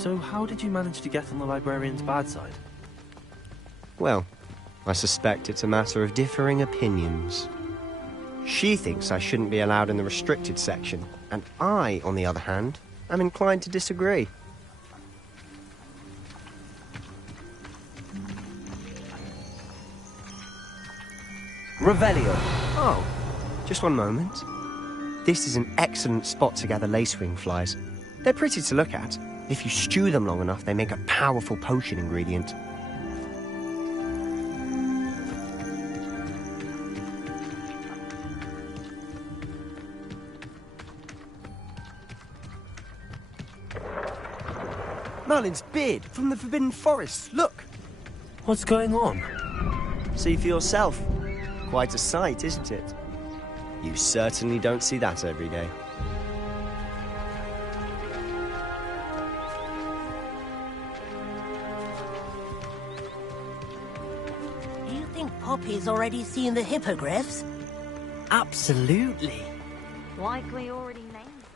So how did you manage to get on the librarian's bad side? Well, I suspect it's a matter of differing opinions. She thinks I shouldn't be allowed in the restricted section, and I, on the other hand, am inclined to disagree. Revelio. Oh, just one moment. This is an excellent spot to gather lacewing flies. They're pretty to look at. If you stew them long enough, they make a powerful potion ingredient. Merlin's beard from the Forbidden Forest, look! What's going on? See for yourself. Quite a sight, isn't it? You certainly don't see that every day. Do you think Poppy's already seen the hippogriffs? Absolutely. Likely already named them.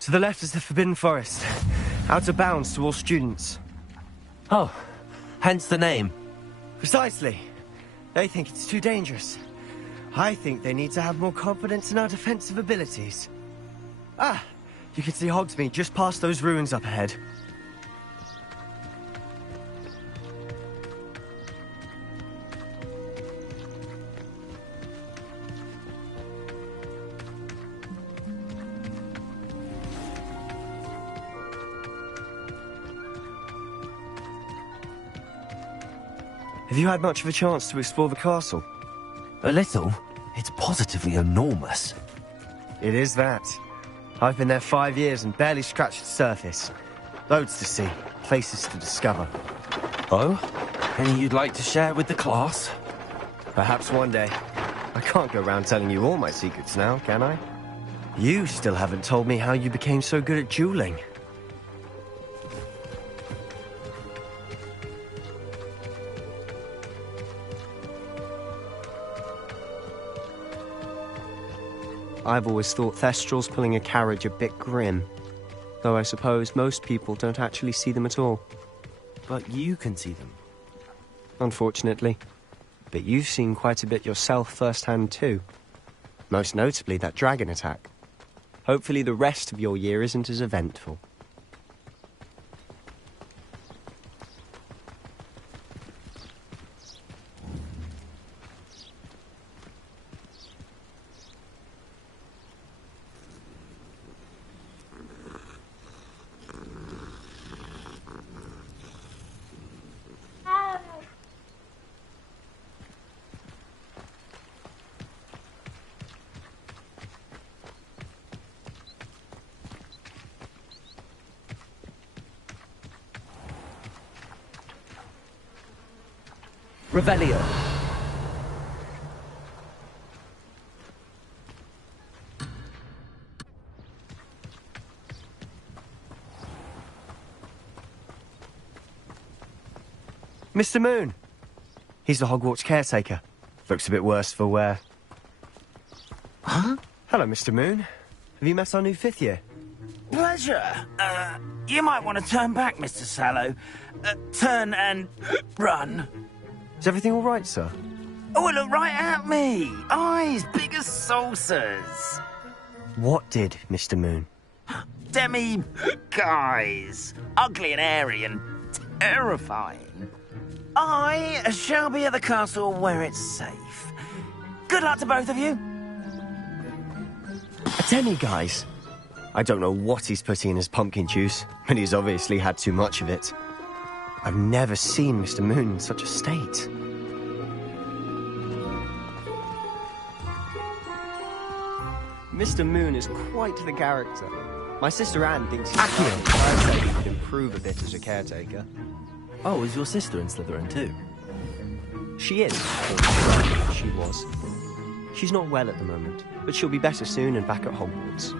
To the left is the Forbidden Forest. Out of bounds to all students. Oh, hence the name. Precisely. They think it's too dangerous. I think they need to have more confidence in our defensive abilities. Ah, you can see Hogsmeade just past those ruins up ahead. Have you had much of a chance to explore the castle? A little. It's positively enormous. It is that. I've been there 5 years and barely scratched the surface. Loads to see, places to discover. Oh? Any you'd like to share with the class? Perhaps one day. I can't go around telling you all my secrets now, can I? You still haven't told me how you became so good at dueling. I've always thought Thestrals pulling a carriage a bit grim. Though I suppose most people don't actually see them at all. But you can see them. Unfortunately. But you've seen quite a bit yourself firsthand too. Most notably that dragon attack. Hopefully the rest of your year isn't as eventful. Revelio. Mr. Moon! He's the Hogwarts caretaker. Looks a bit worse for wear. Huh? Hello, Mr. Moon. Have you met our new 5th year? Pleasure. You might want to turn back, Mr. Sallow. Turn and run. Is everything all right, sir? Oh, look right at me. Eyes big as saucers. What did, Mr. Moon? Demi guys. Ugly and airy and terrifying. I shall be at the castle where it's safe. Good luck to both of you. A demi-guise? I don't know what he's putting in his pumpkin juice, but he's obviously had too much of it. I've never seen Mr. Moon in such a state. Mr. Moon is quite the character. My sister Anne thinks he's I'd say he could improve a bit as a caretaker. Oh, is your sister in Slytherin too? She is. Or she was. She's not well at the moment, but she'll be better soon and back at Hogwarts.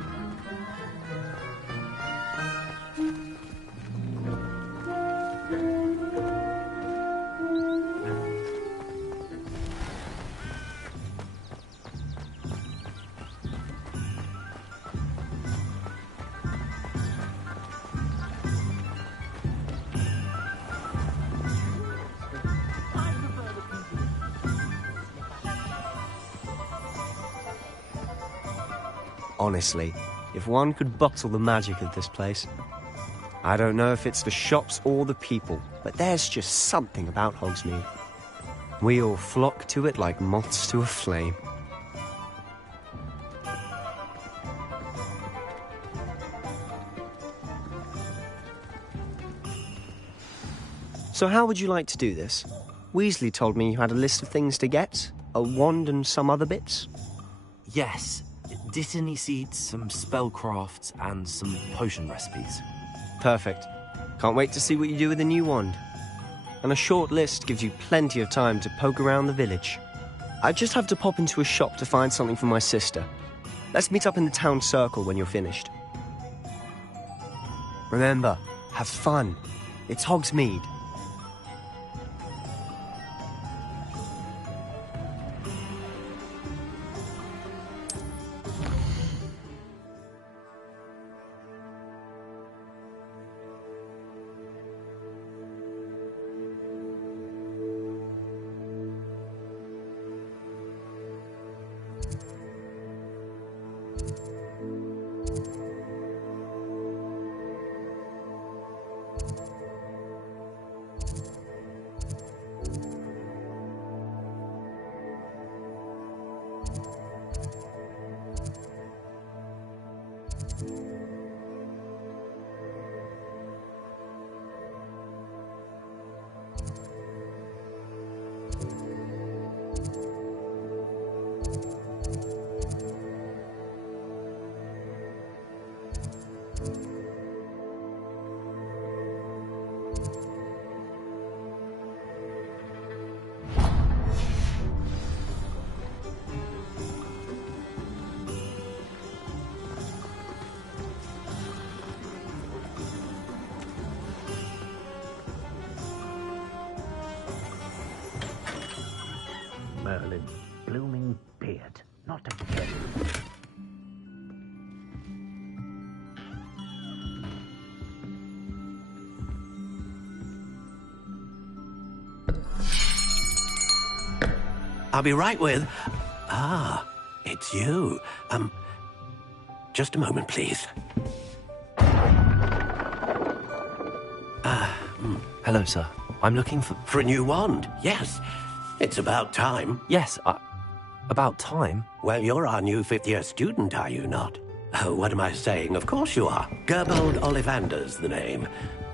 Honestly, if one could bottle the magic of this place. I don't know if it's the shops or the people, but there's just something about Hogsmeade. We all flock to it like moths to a flame. So how would you like to do this? Weasley told me you had a list of things to get, a wand and some other bits. Yes, Dittany seeds, some spellcrafts, and some potion recipes. Perfect. Can't wait to see what you do with the new wand. And a short list gives you plenty of time to poke around the village. I just have to pop into a shop to find something for my sister. Let's meet up in the town circle when you're finished. Remember, have fun. It's Hogsmeade. Merlin, blooming beard, not again. I'll be right with... Ah, it's you. Just a moment, please. Hello, sir. I'm looking for... For a new wand, yes. It's about time. Yes, about time. Well, you're our new fifth-year student, are you not? Oh, what am I saying? Of course you are. Gerbold Ollivander's the name.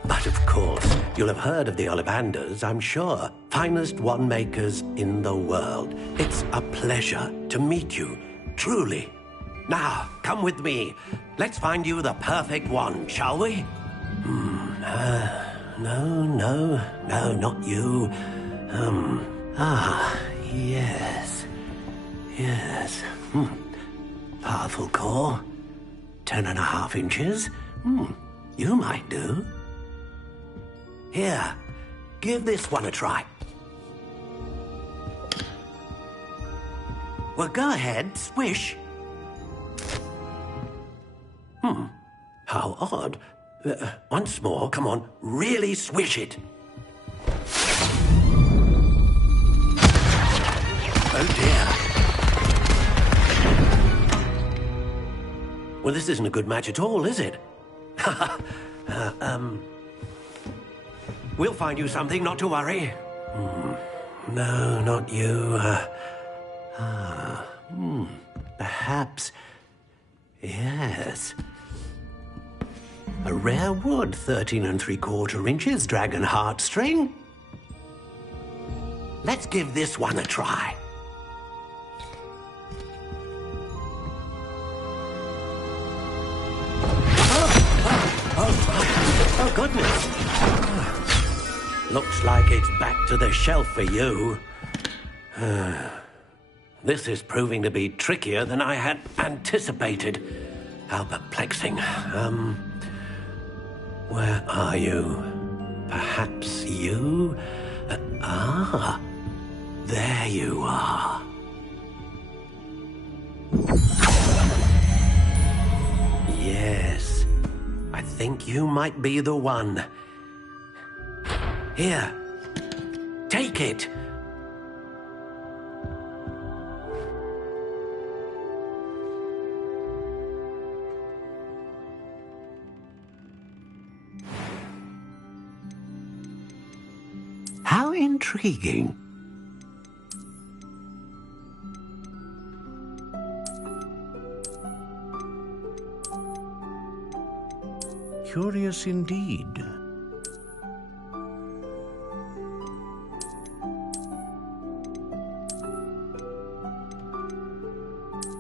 But of course, you'll have heard of the Ollivanders, I'm sure. Finest wand makers in the world. It's a pleasure to meet you, truly. Now, come with me. Let's find you the perfect wand, shall we? No, not you. Yes. Powerful core. 10.5 inches. You might do. Here, give this one a try. Well, go ahead, swish. How odd. Once more, come on, really swish it. Oh dear. Well, this isn't a good match at all, is it? We'll find you something, not to worry. No, not you. Perhaps. Yes. A rare wood, 13 3/4 inches, dragon heartstring. Let's give this one a try. Oh, goodness. Looks like it's back to the shelf for you. This is proving to be trickier than I had anticipated. How perplexing. Where are you? Perhaps you? There you are. Yes, I think you might be the one. Here, take it. intriguing. Curious indeed.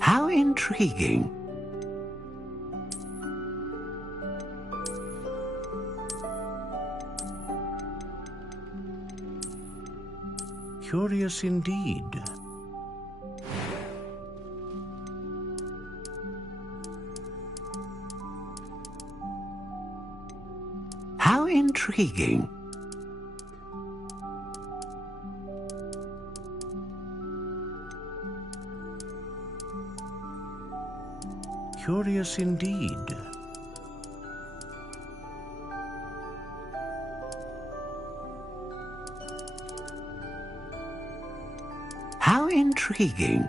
How intriguing. Curious indeed. How intriguing. Curious indeed. How intriguing.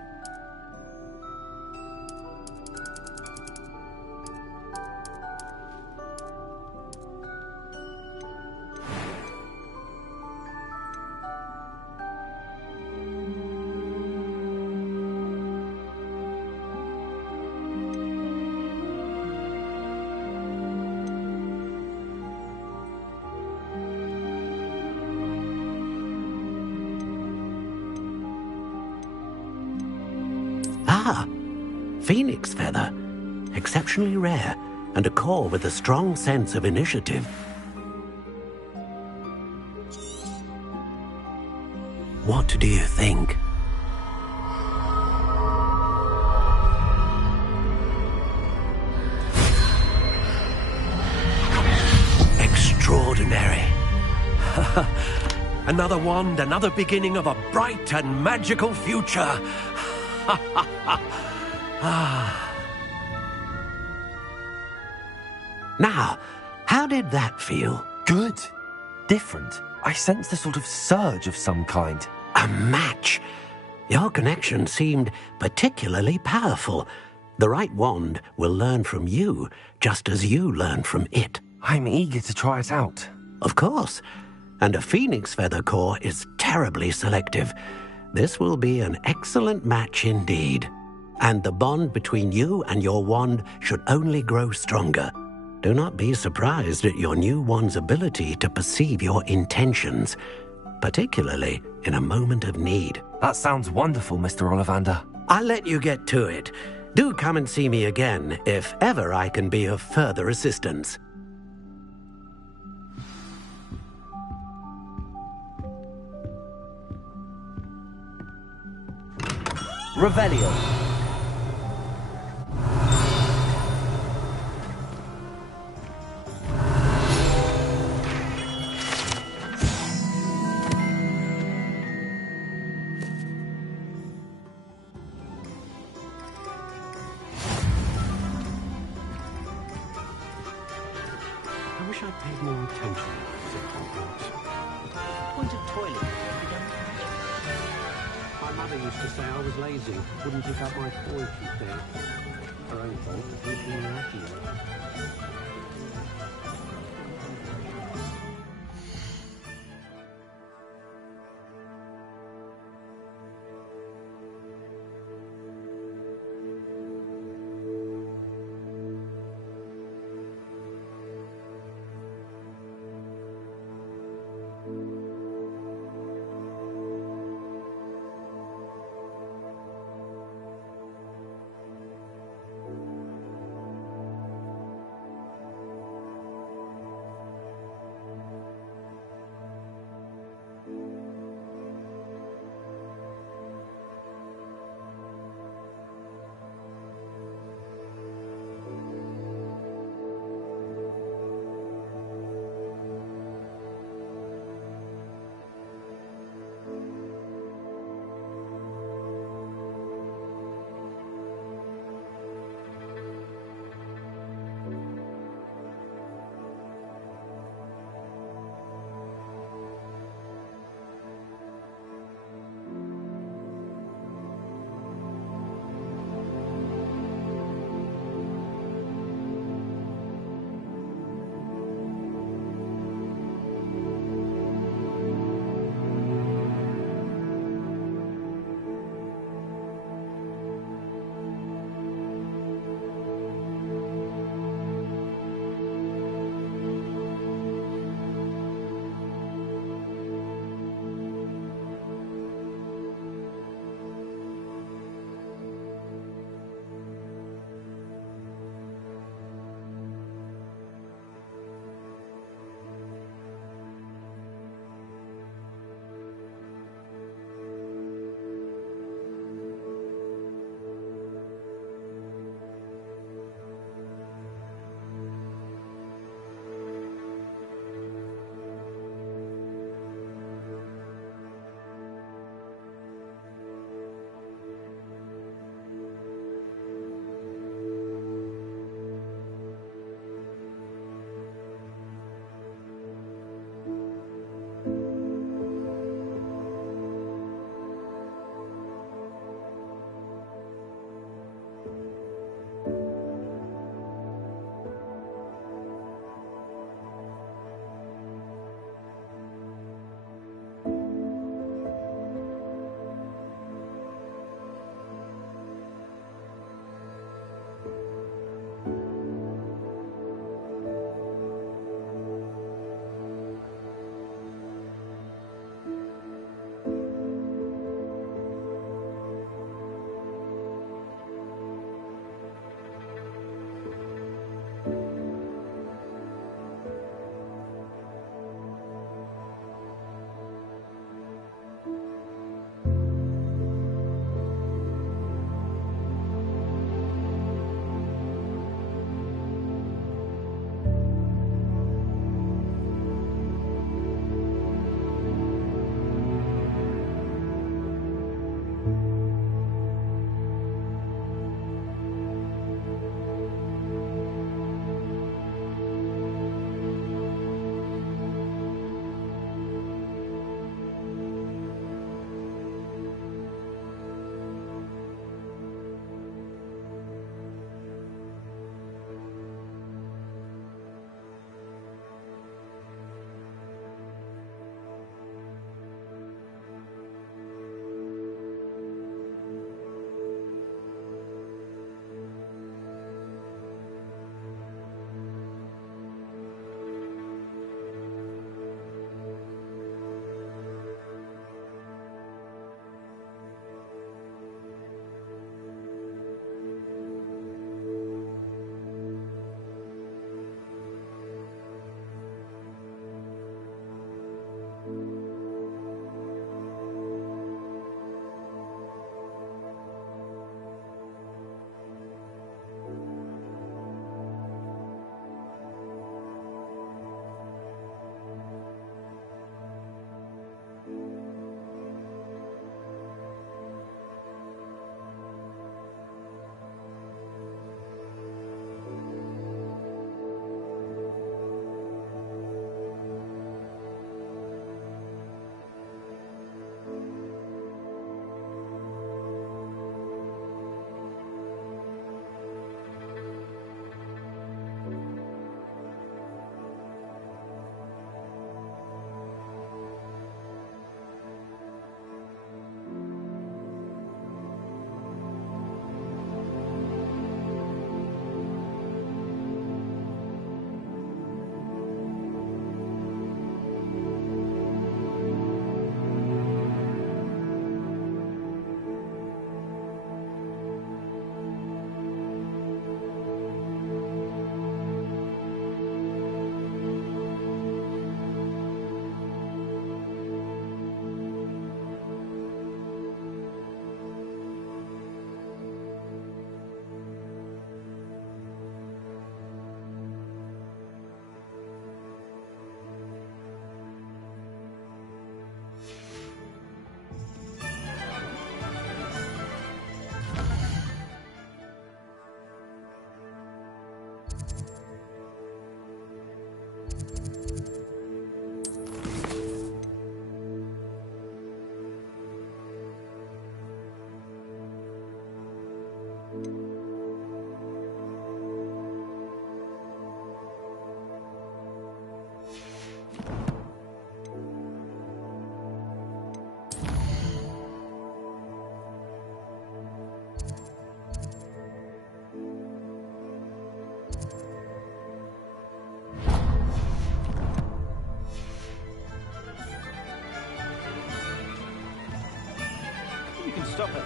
Ah, phoenix feather. Exceptionally rare, and a core with a strong sense of initiative. What do you think? Extraordinary. Another wand, another beginning of a bright and magical future. Now, how did that feel? Good. Different. I sensed a sort of surge of some kind. A match. Your connection seemed particularly powerful. The right wand will learn from you, just as you learn from it. I'm eager to try it out. Of course. And a phoenix feather core is terribly selective. This will be an excellent match indeed. And the bond between you and your wand should only grow stronger. Do not be surprised at your new wand's ability to perceive your intentions, particularly in a moment of need. That sounds wonderful, Mr. Ollivander. I'll let you get to it. Do come and see me again if ever I can be of further assistance. Revelio. I wish I'd paid more attention, said Hogwarts. Point of toilet. My mother used to say I was lazy, wouldn't pick up my poetry thing. Her own fault, she'd been lucky.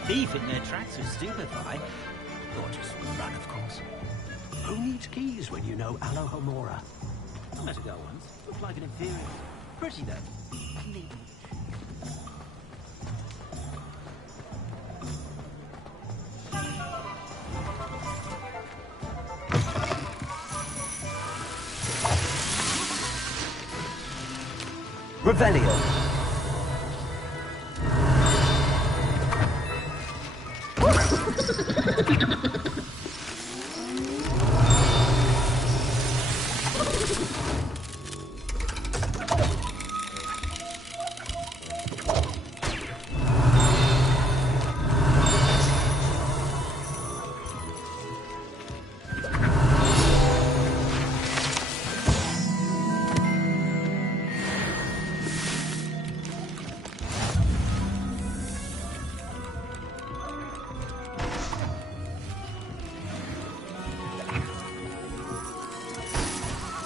thief in their tracks would stupefy. Or just run, of course. Who needs keys when you know Alohomora? I met a girl once. Looked like an inferior. Pretty, though. Neat. Revelio.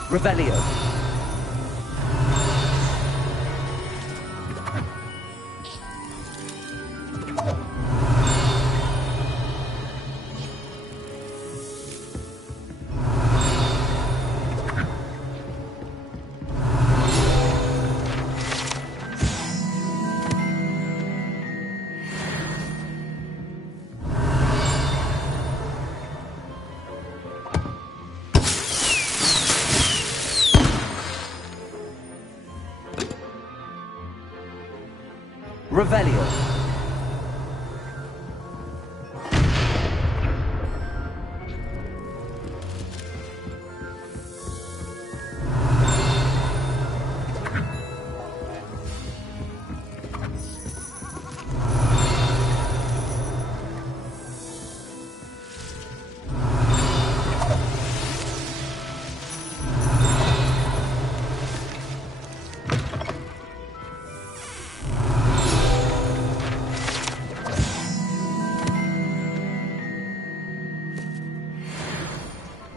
Revelio. Revelio.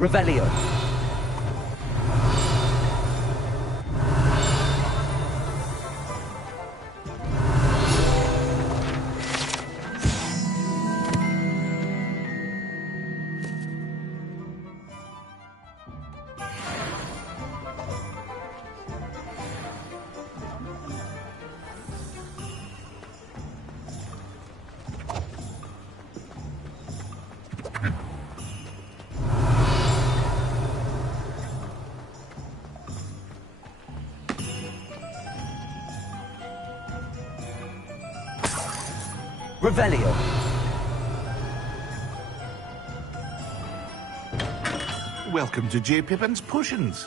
Revelio. Revelio. Welcome to J. Pippin's Potions.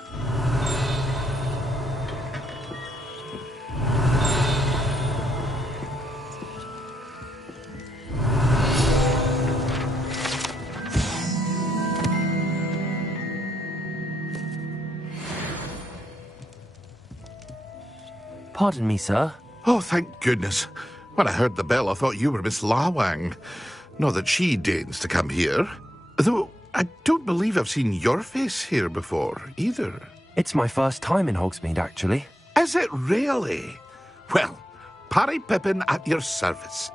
Pardon me, sir. Oh, thank goodness. When I heard the bell, I thought you were Miss Lawang. Not that she deigns to come here. Though I don't believe I've seen your face here before, either. It's my first time in Hogsmeade, actually. Is it really? Well, Parry Pippin at your service.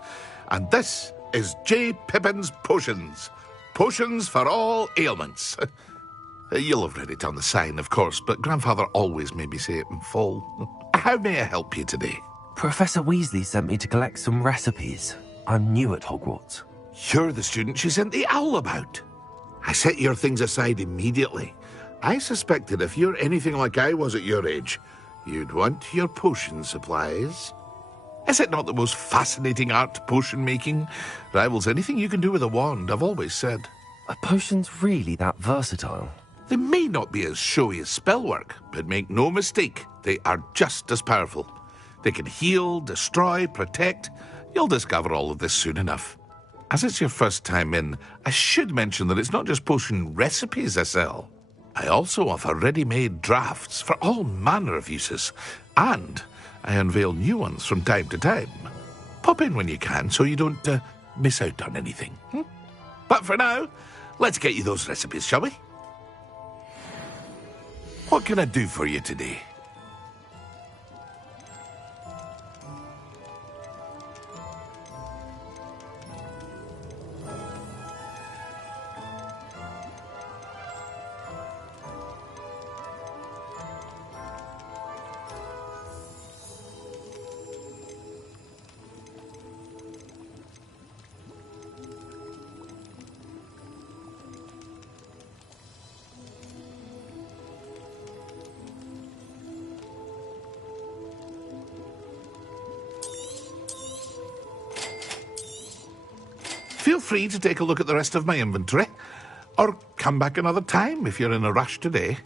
And this is J. Pippin's Potions. Potions for all ailments. You'll have read it on the sign, of course, but Grandfather always made me say it in full. How may I help you today? Professor Weasley sent me to collect some recipes. I'm new at Hogwarts. You're the student she sent the owl about. I set your things aside immediately. I suspected if you're anything like I was at your age, you'd want your potion supplies. Is it not the most fascinating art, potion making? Rivals anything you can do with a wand, I've always said. Are potions really that versatile? They may not be as showy as spellwork, but make no mistake, they are just as powerful. They can heal, destroy, protect. You'll discover all of this soon enough. As it's your first time in, I should mention that it's not just potion recipes I sell. I also offer ready-made drafts for all manner of uses, and I unveil new ones from time to time. Pop in when you can so you don't miss out on anything. But for now, let's get you those recipes, shall we? What can I do for you today? free to take a look at the rest of my inventory, or come back another time if you're in a rush today.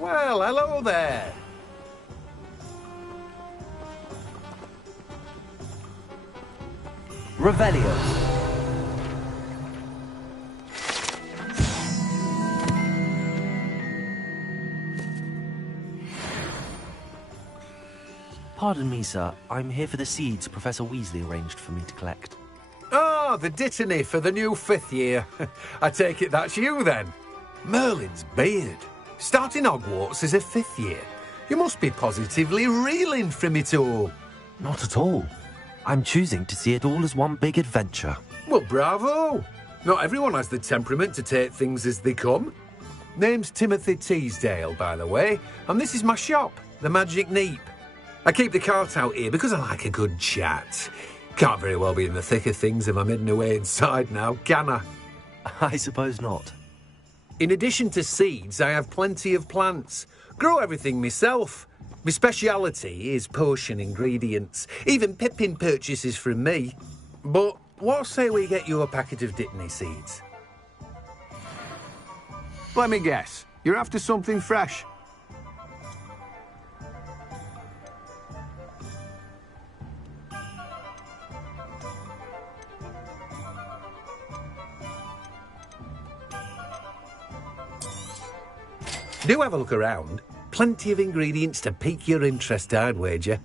Well, hello there. Revelio. Pardon me, sir. I'm here for the seeds Professor Weasley arranged for me to collect. Ah, the dittany for the new 5th year. I take it that's you, then. Merlin's beard. Starting Hogwarts as a 5th year. You must be positively reeling from it all. Not at all. I'm choosing to see it all as one big adventure. Well, bravo. Not everyone has the temperament to take things as they come. Name's Timothy Teasdale, by the way, and this is my shop, the Magic Neep. I keep the cart out here because I like a good chat. Can't very well be in the thick of things if I'm hidden away inside now, can I? I suppose not. In addition to seeds, I have plenty of plants. Grow everything myself. My speciality is potion ingredients. Even Pippin purchases from me. But what say we get you a packet of dittany seeds? Let me guess. You're after something fresh. Do have a look around. Plenty of ingredients to pique your interest, I'd wager.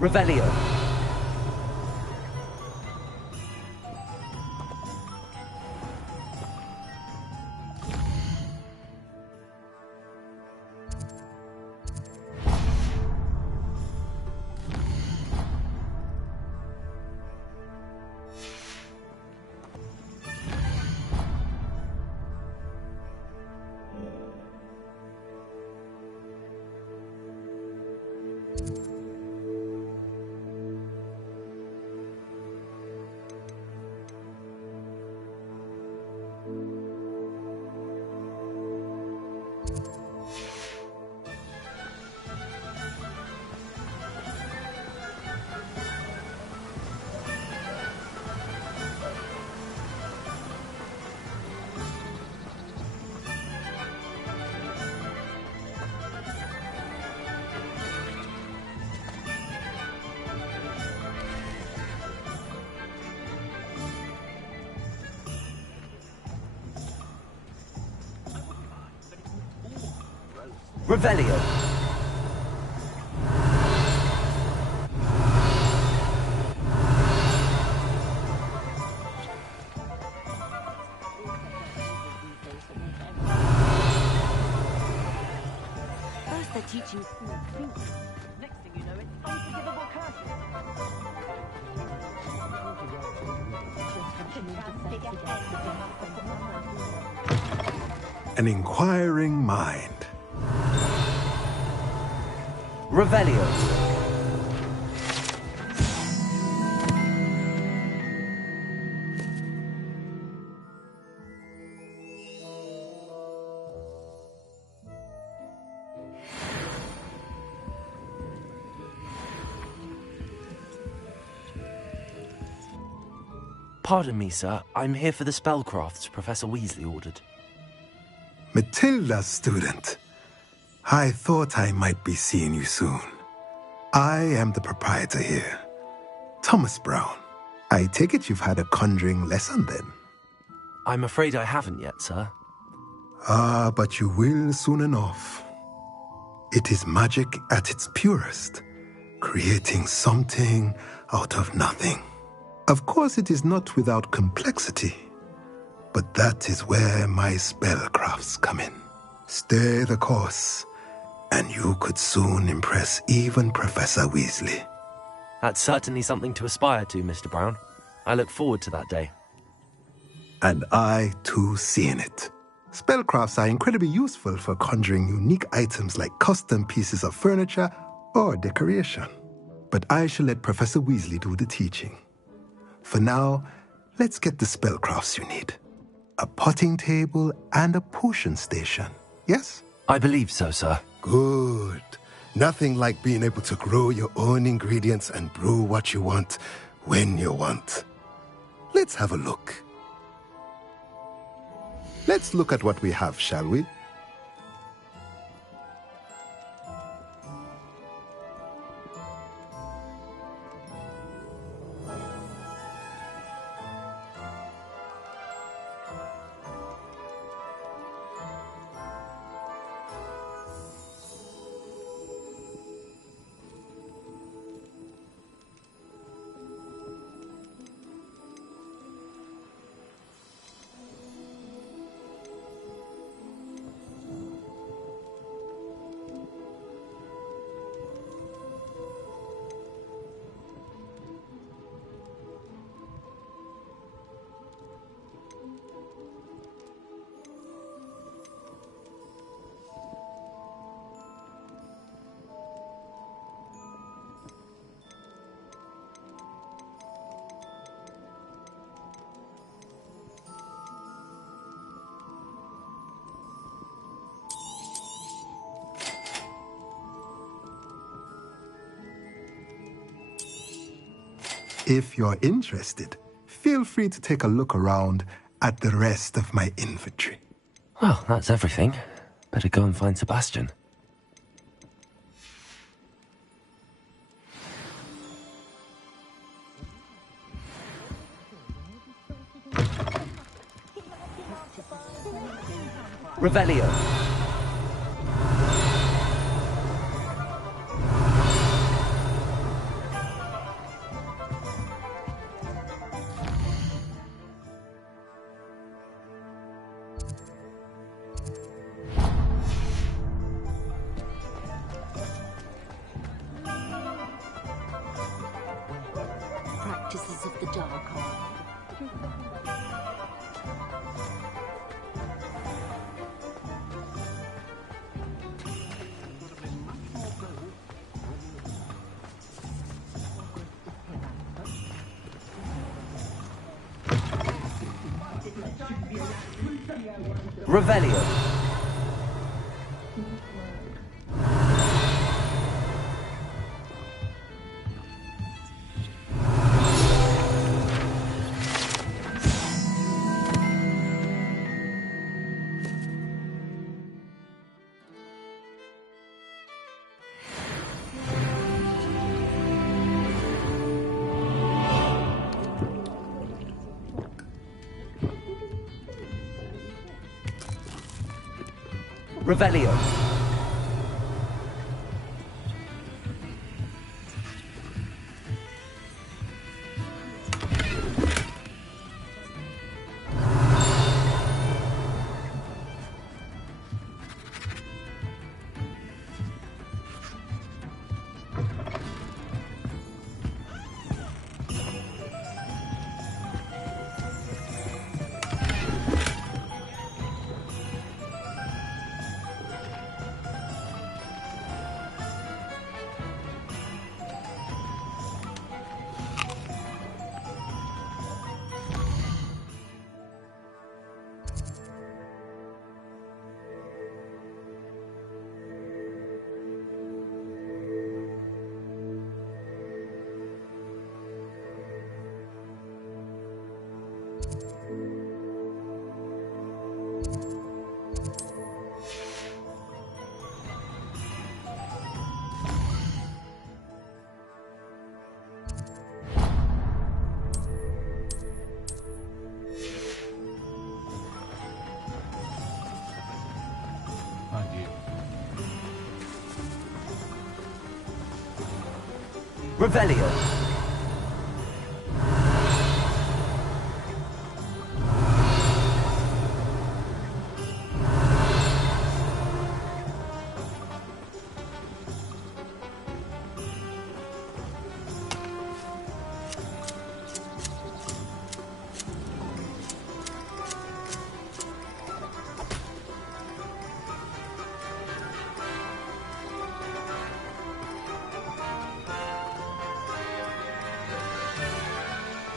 Revelio. Revelio. you think. Next thing you know, it's unforgivable curses. An inquiring mind. Revelio. Pardon me, sir. I'm here for the spellcrafts Professor Weasley ordered. Matilda's student. I thought I might be seeing you soon. I am the proprietor here, Thomas Brown. I take it you've had a conjuring lesson then? I'm afraid I haven't yet, sir. Ah, but you will soon enough. It is magic at its purest, creating something out of nothing. Of course, it is not without complexity, but that is where my spellcrafts come in. Stay the course, and you could soon impress even Professor Weasley. That's certainly something to aspire to, Mr. Brown. I look forward to that day. And I, too, seeing it. Spellcrafts are incredibly useful for conjuring unique items like custom pieces of furniture or decoration. But I shall let Professor Weasley do the teaching. For now, let's get the spellcrafts you need. A potting table and a potion station, yes? I believe so, sir. Good. Nothing like being able to grow your own ingredients and brew what you want when you want. Let's have a look. Let's look at what we have, shall we? If you're interested, feel free to take a look around at the rest of my inventory. Well, that's everything. Better go and find Sebastian. Revelio. Practices of the dark art. Revelio. Revelio. Revelio.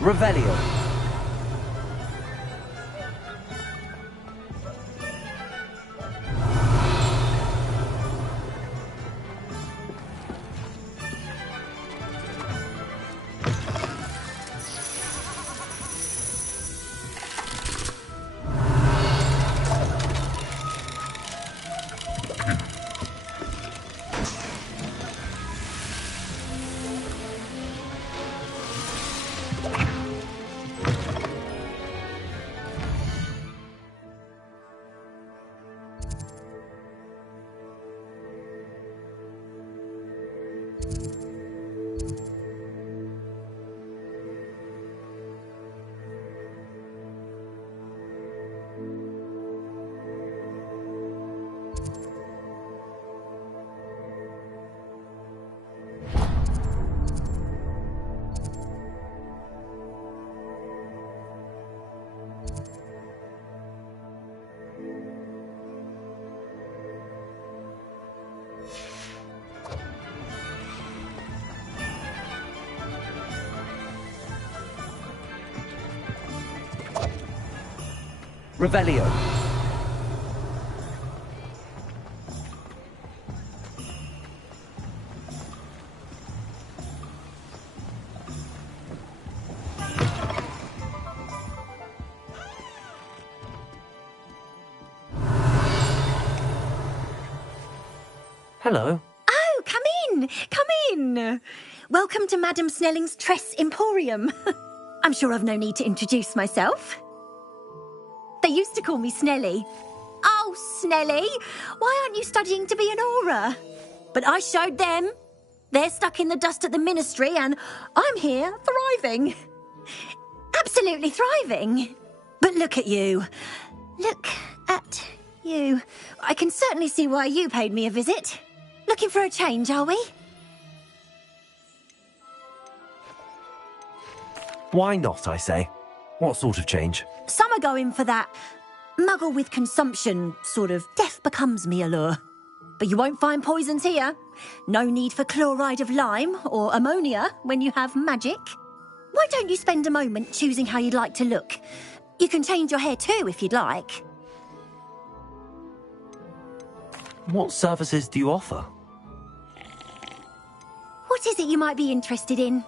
Revelio. Revelio. Hello. Oh, come in. Come in. Welcome to Madame Snelling's Tress Emporium. I'm sure I've no need to introduce myself. They used to call me Snelly. Oh, Snelly, why aren't you studying to be an aura? But I showed them. They're stuck in the dust at the ministry and I'm here thriving. Absolutely thriving. But look at you. Look at you. I can certainly see why you paid me a visit. Looking for a change, are we? Why not, I say? What sort of change? Some are going for that muggle with consumption, sort of death becomes me allure. But you won't find poisons here. No need for chloride of lime or ammonia when you have magic. Why don't you spend a moment choosing how you'd like to look? You can change your hair too if you'd like. What services do you offer? What is it you might be interested in?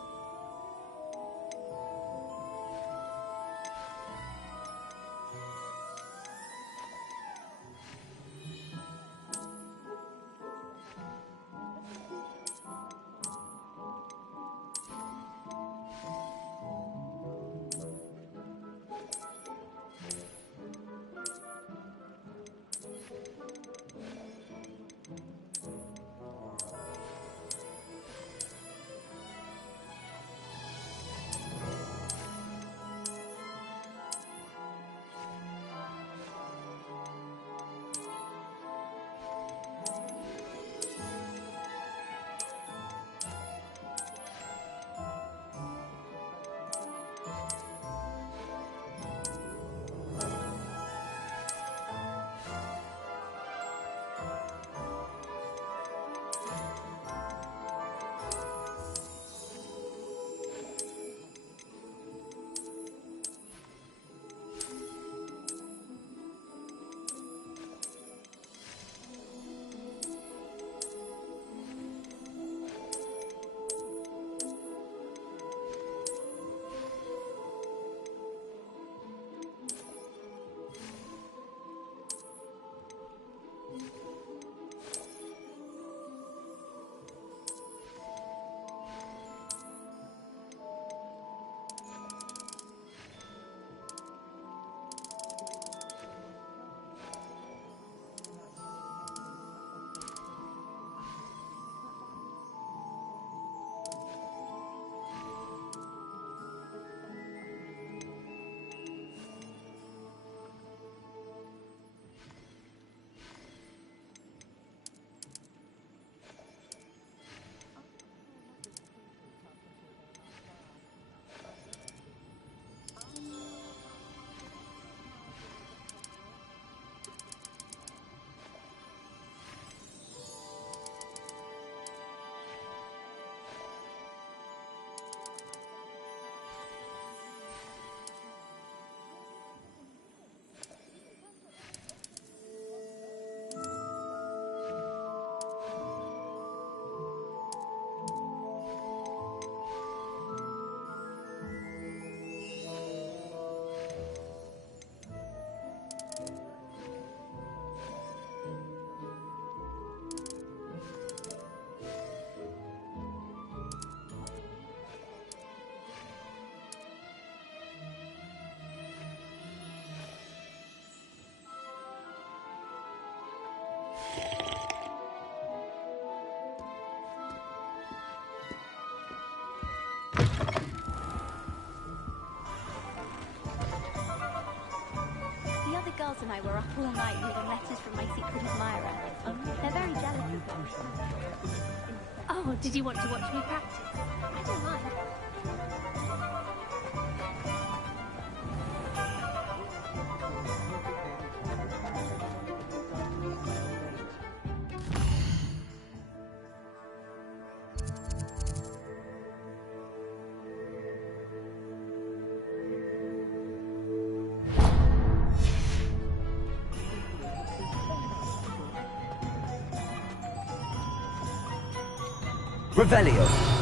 and I were up all night reading letters from my secret admirer. They're very jealous of me. Oh, did you want to watch me practice? I don't mind. Revelio.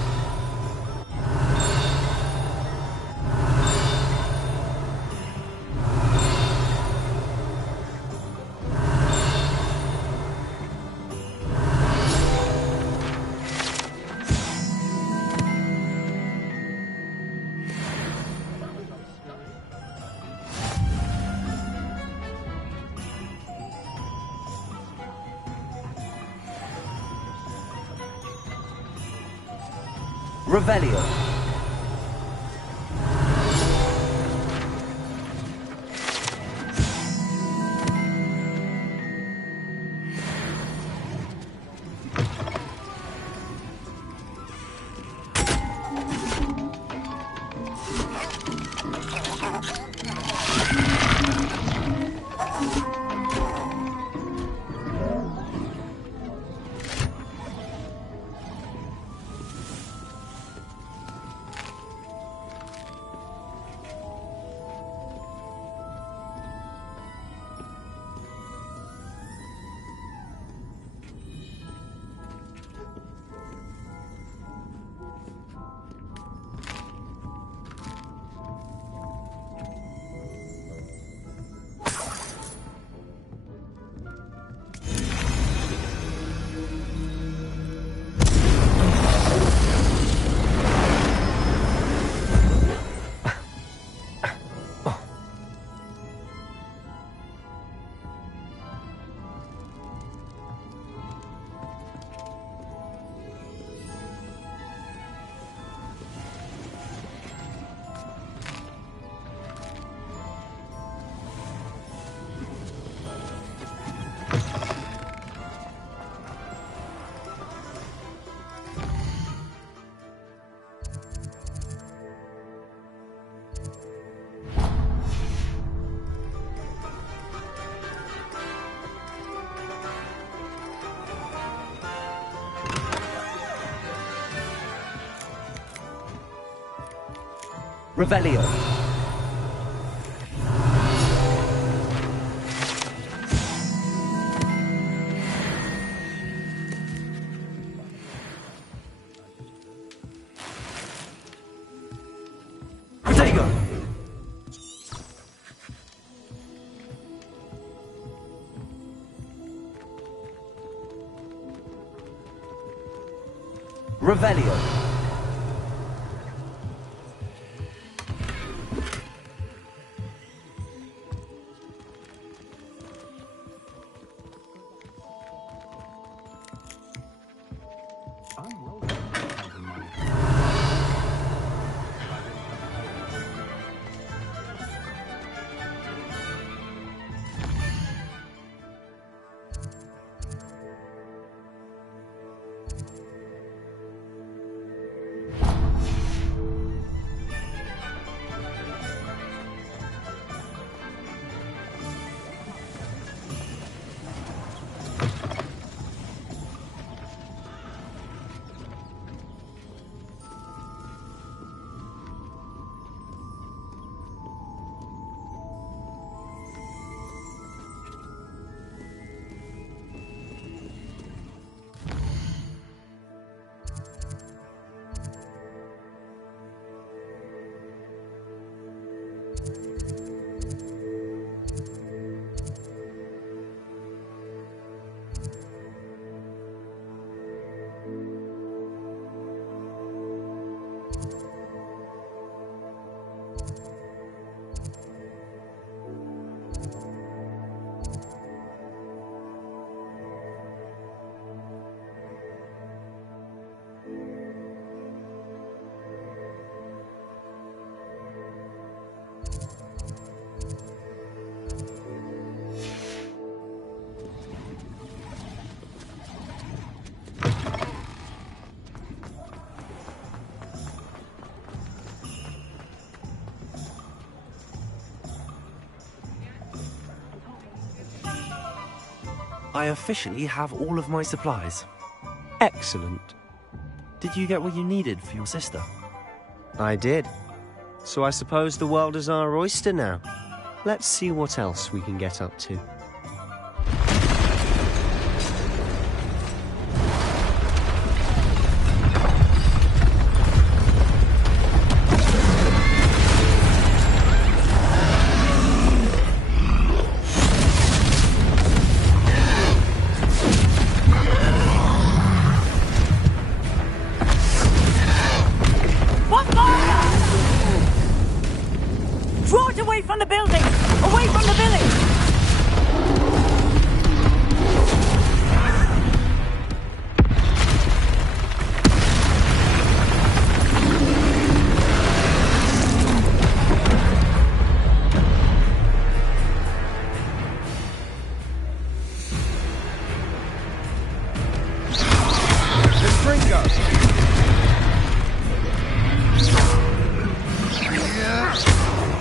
Revelio. Revelio. Protego. Revelio. I officially have all of my supplies. Excellent. Did you get what you needed for your sister? I did. So I suppose the world is our oyster now. Let's see what else we can get up to. Draw it away from the building! Away from the village!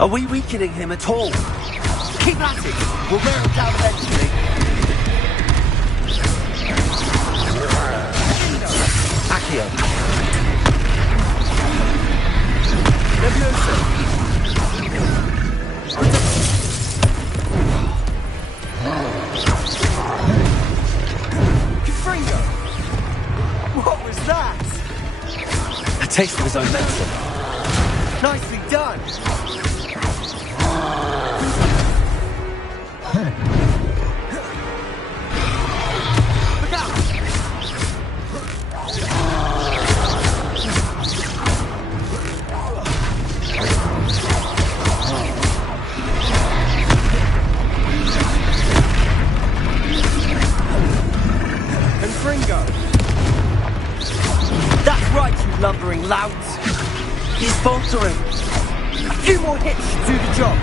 Are we weakening him at all? Keep at it. We'll wear him down eventually. Accio. Leviosa. Confringo. What was that? A taste of his own medicine. Nicely done. Look out! Confringo. That's right, you lumbering louts. He's faltering. A few more hits should do the job.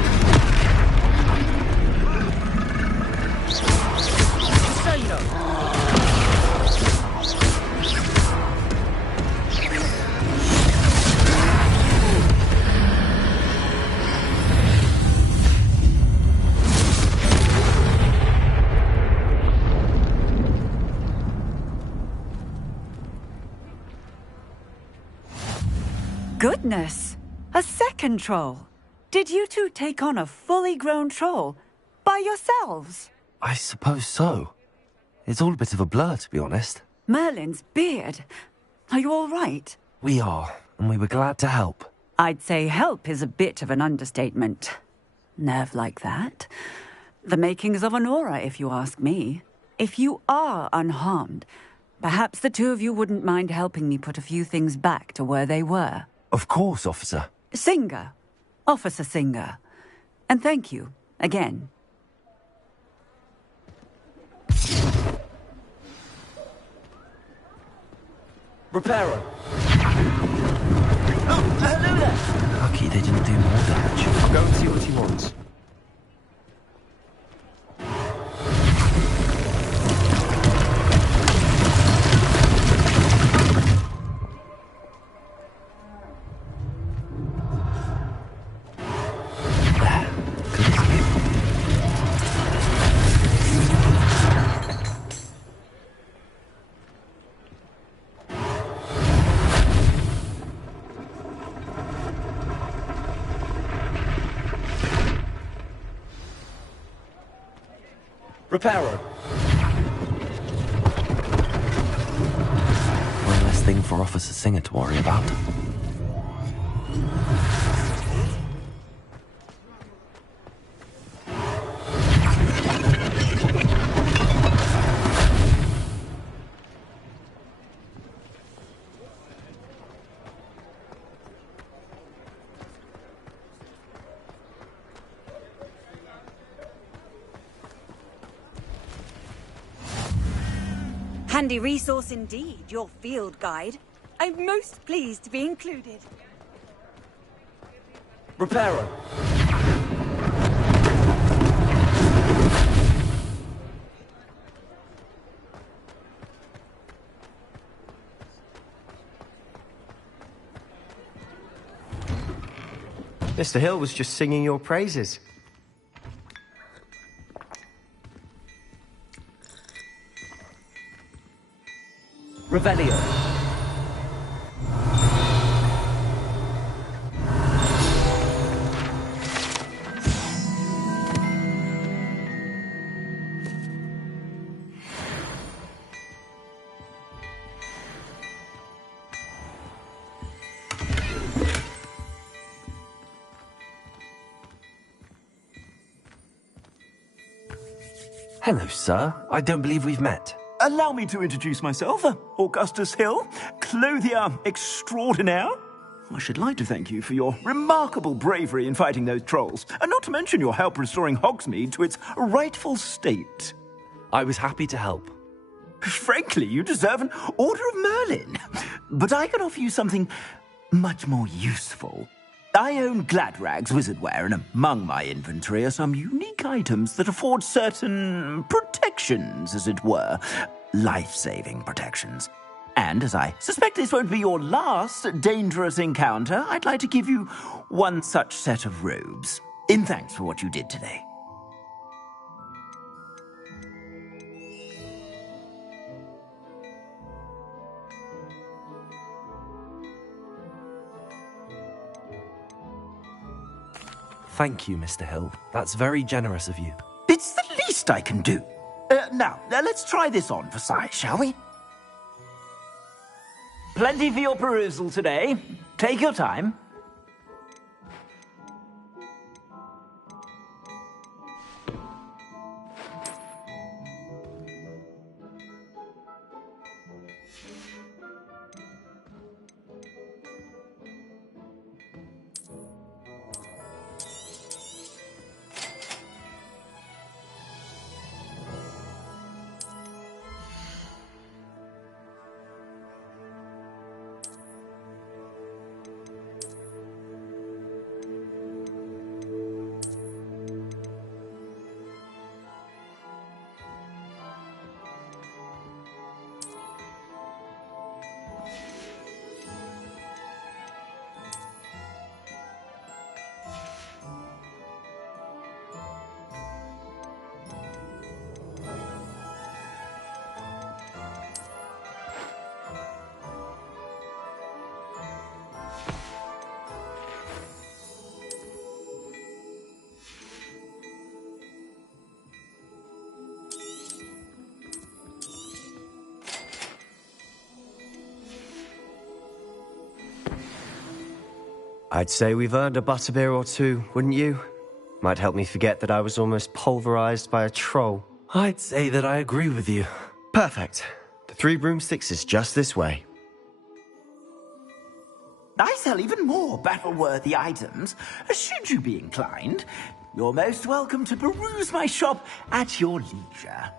Goodness! A second troll! Did you two take on a fully grown troll? By yourselves? I suppose so. It's all a bit of a blur, to be honest. Merlin's beard. Are you all right? We are, and we were glad to help. I'd say help is a bit of an understatement. Nerve like that. The makings of an aura, if you ask me. If you are unharmed, perhaps the two of you wouldn't mind helping me put a few things back to where they were. Of course, officer. Singer. Officer Singer. And thank you, again. Reparo. Oh, hello there. Lucky they didn't do more damage. I'll go and see what he wants. Reparo. One less thing for Officer Singer to worry about. Handy resource indeed, your field guide. I'm most pleased to be included. Reparo. Mr. Hill was just singing your praises. Hello, sir. I don't believe we've met. Allow me to introduce myself, Augustus Hill, clothier extraordinaire. I should like to thank you for your remarkable bravery in fighting those trolls, and not to mention your help restoring Hogsmeade to its rightful state. I was happy to help. Frankly, you deserve an Order of Merlin. But I can offer you something much more useful. I own Gladrag's wizardware, and among my inventory are some unique items that afford certain protections, as it were. Life-saving protections. And as I suspect this won't be your last dangerous encounter, I'd like to give you one such set of robes, in thanks for what you did today. Thank you, Mr. Hill. That's very generous of you. It's the least I can do. Now, let's try this on for size, shall we? Plenty for your perusal today. Take your time. I'd say we've earned a butterbeer or two, wouldn't you? Might help me forget that I was almost pulverized by a troll. I'd say that I agree with you. Perfect. The 3 broomsticks is just this way. I sell even more battle-worthy items. Should you be inclined, you're most welcome to peruse my shop at your leisure.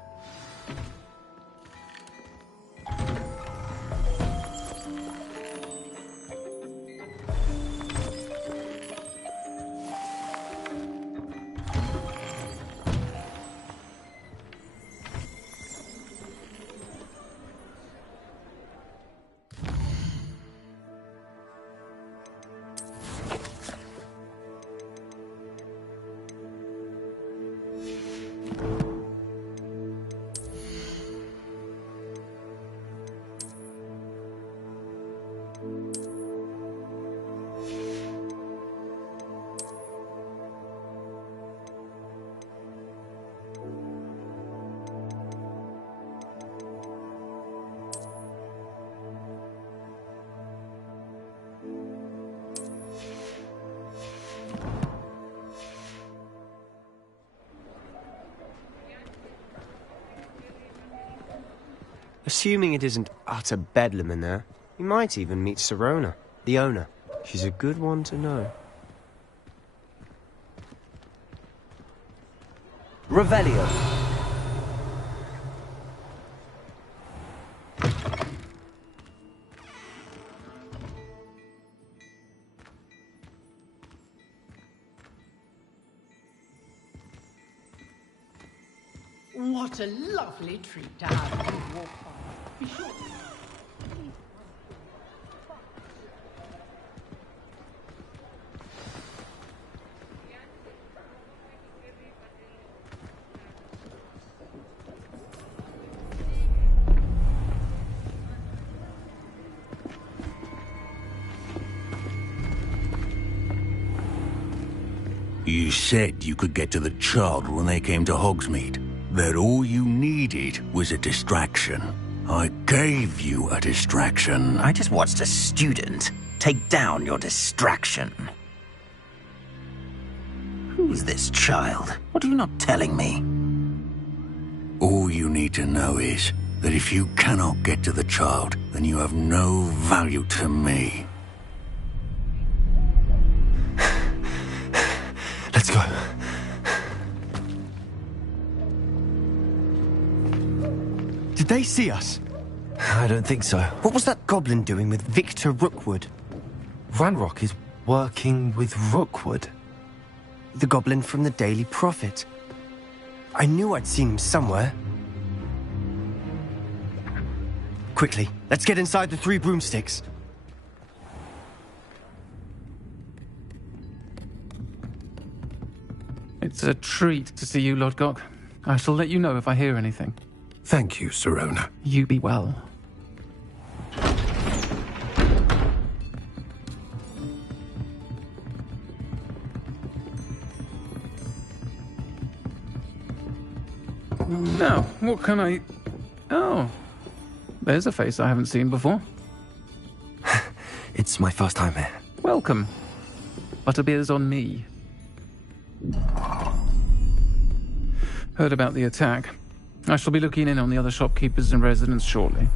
Assuming it isn't utter bedlam in there, you might even meet Sirona, the owner. She's a good one to know. Revelio. What a lovely treat to have you walk by. Be sure. You said you could get to the child when they came to Hogsmeade. That all you needed was a distraction. I gave you a distraction. I just watched a student take down your distraction. Who's this child? What are you not telling me? All you need to know is that if you cannot get to the child, then you have no value to me. Let's go. Did they see us? I don't think so. What was that goblin doing with Victor Rookwood? Ranrock is working with Rookwood. The goblin from the Daily Prophet. I knew I'd seen him somewhere. Quickly, let's get inside the 3 broomsticks. It's a treat to see you, Lodgok. I shall let you know if I hear anything. Thank you, Sirona. You be well. Now, what can I... Oh, there's a face I haven't seen before. It's my first time here. Welcome. Butterbeer's on me. Heard about the attack. I shall be looking in on the other shopkeepers and residents shortly.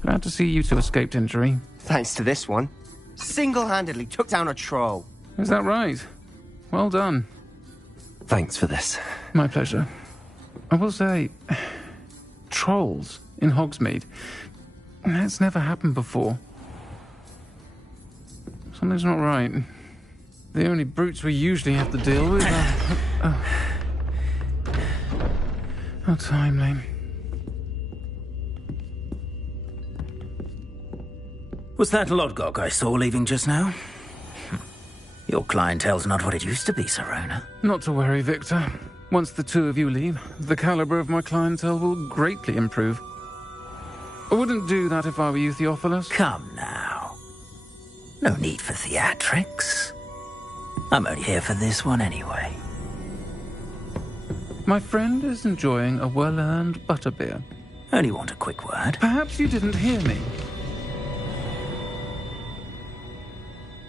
Glad to see you two escaped injury. Thanks to this one. Single-handedly took down a troll. Is that right? Well done. Thanks for this. My pleasure. I will say, trolls in Hogsmeade. That's never happened before. Something's not right. The only brutes we usually have to deal with are... How timely. Was that Lodgok I saw leaving just now? Your clientele's not what it used to be, Sirona. Not to worry, Victor. Once the 2 of you leave, the caliber of my clientele will greatly improve. I wouldn't do that if I were you, Theophilus. Come now. No need for theatrics. I'm only here for this one anyway. My friend is enjoying a well-earned butterbeer. Only want a quick word. Perhaps you didn't hear me.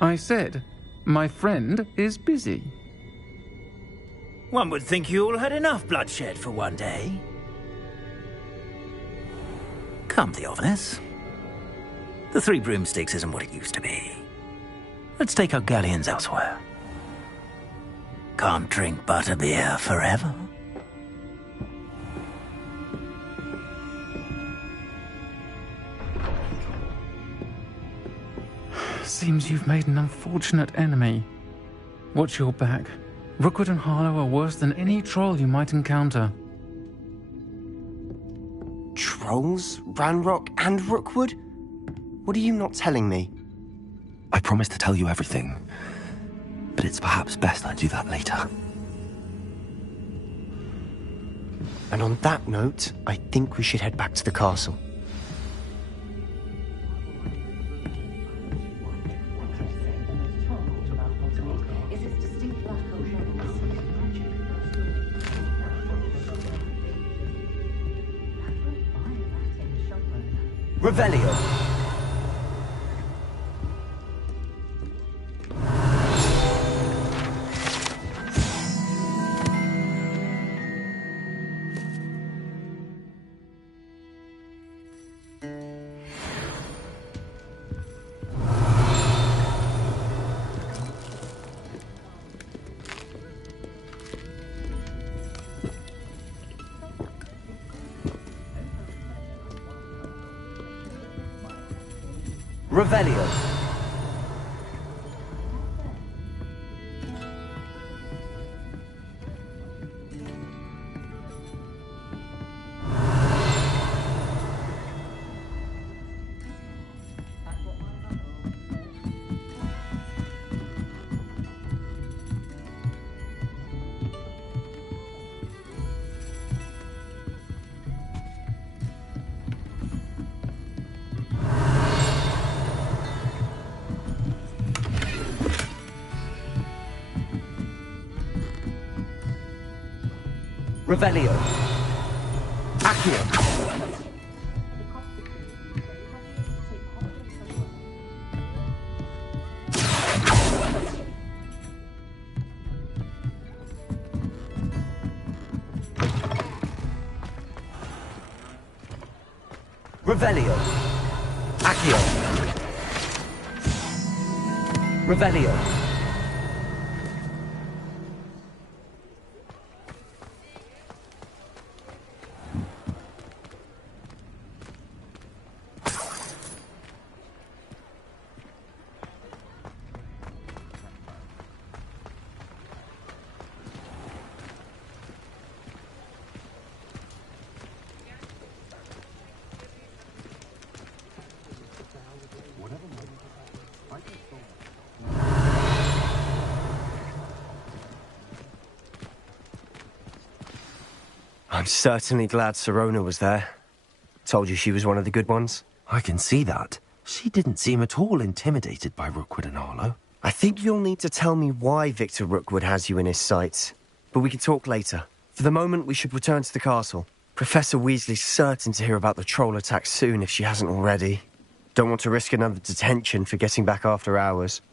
I said, my friend is busy. One would think you all had enough bloodshed for one day. Come, Theophilus. The 3 broomsticks isn't what it used to be. Let's take our galleons elsewhere. Can't drink butterbeer forever. Seems you've made an unfortunate enemy. Watch your back. Rookwood and Harlow are worse than any troll you might encounter. Trolls? Ranrock and Rookwood? What are you not telling me? I promise to tell you everything, but it's perhaps best I do that later. And on that note, I think we should head back to the castle. Revelio. Revelio. Revelio. Accio. Revelio. Accio. Revelio. I'm certainly glad Sirona was there. Told you she was one of the good ones. I can see that. She didn't seem at all intimidated by Rookwood and Arlo. I think you'll need to tell me why Victor Rookwood has you in his sights. But we can talk later. For the moment, we should return to the castle. Professor Weasley's certain to hear about the troll attack soon if she hasn't already. Don't want to risk another detention for getting back after hours.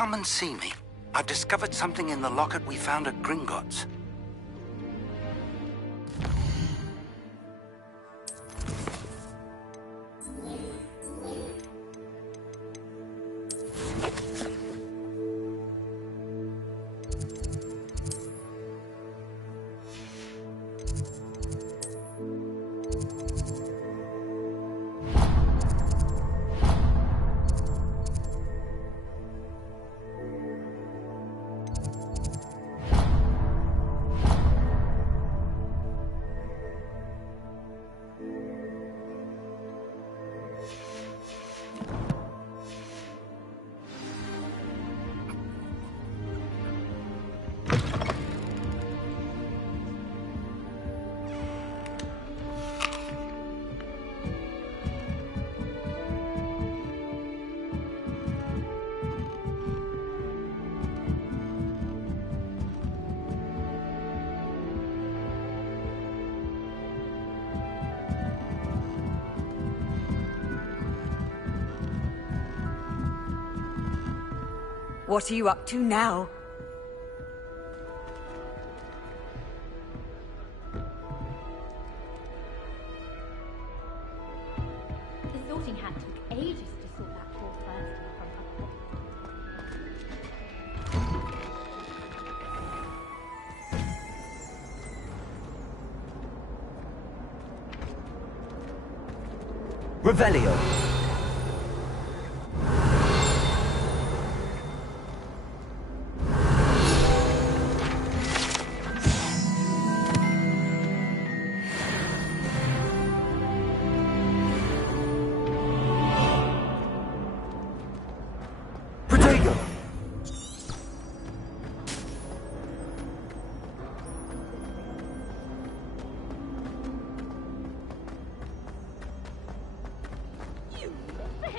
Come and see me. I've discovered something in the locket we found at Gringotts. What are you up to now? The sorting hat took ages to sort that poor first from Revelio.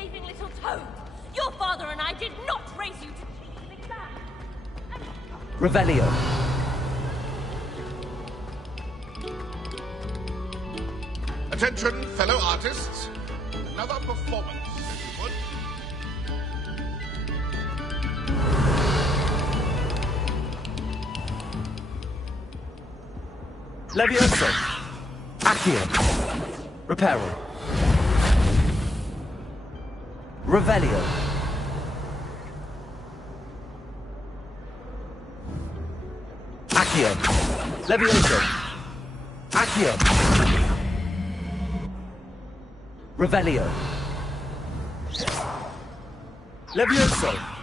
misbehaving little toad! Your father and I did not raise you to teach things back! Revelio. Attention, fellow artists. Another performance, if you would. Levioso. Accio. Reparo. Revelio. Accio. Levioso. Accio. Revelio. Levioso.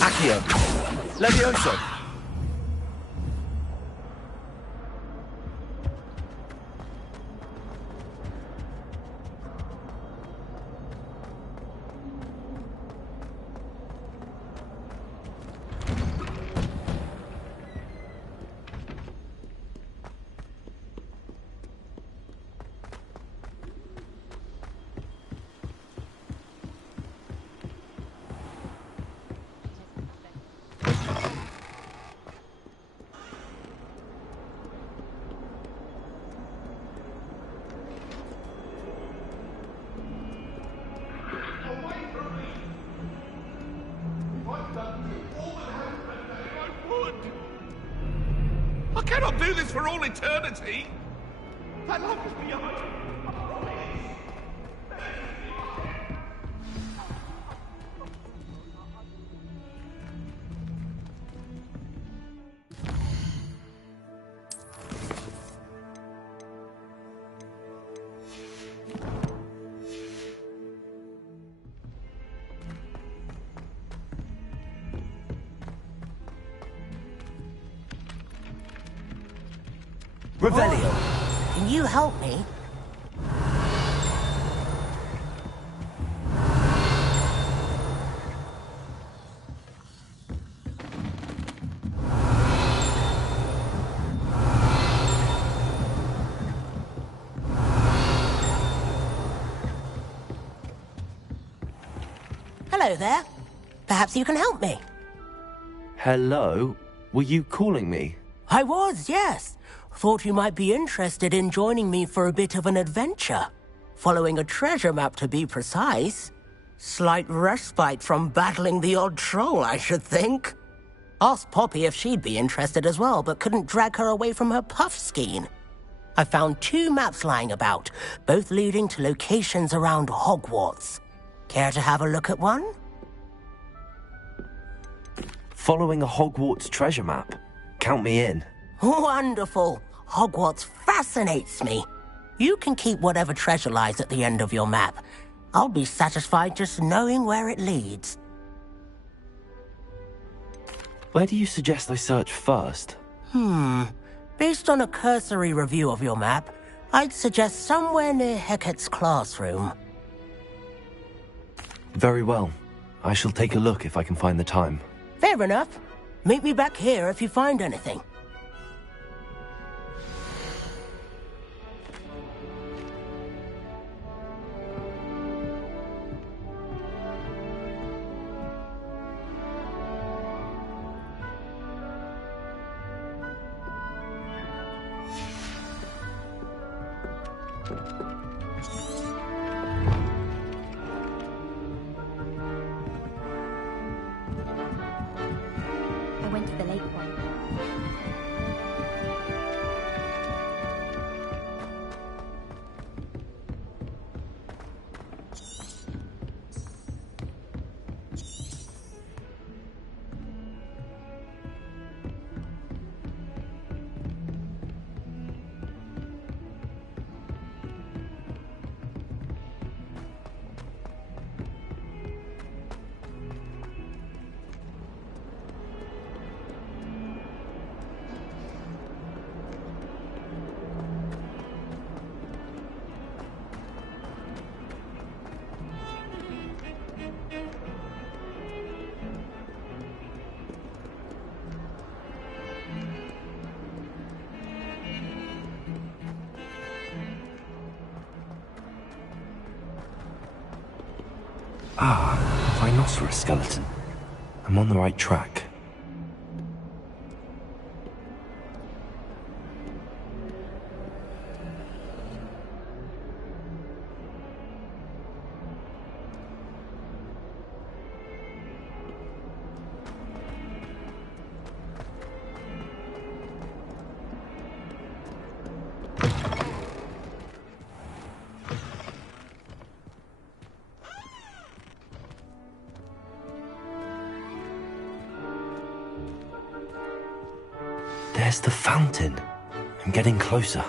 Accio. Levioso. I cannot do this for all eternity. My love is beyond. I promise. Revelio. Can you help me? Hello there. Perhaps you can help me. Hello? Were you calling me? I was, yes. Thought you might be interested in joining me for a bit of an adventure. Following a treasure map, to be precise. Slight respite from battling the odd troll, I should think. Asked Poppy if she'd be interested as well, but couldn't drag her away from her puff skein. I found 2 maps lying about, both leading to locations around Hogwarts. Care to have a look at one? Following a Hogwarts treasure map? Count me in. Wonderful. Hogwarts fascinates me. You can keep whatever treasure lies at the end of your map. I'll be satisfied just knowing where it leads. Where do you suggest I search first? Based on a cursory review of your map, I'd suggest somewhere near Hecate's classroom. Very well. I shall take a look if I can find the time. Fair enough. Meet me back here if you find anything. I went to the lake one. Rhinoceros skeleton. I'm on the right track. There's the fountain. I'm getting closer.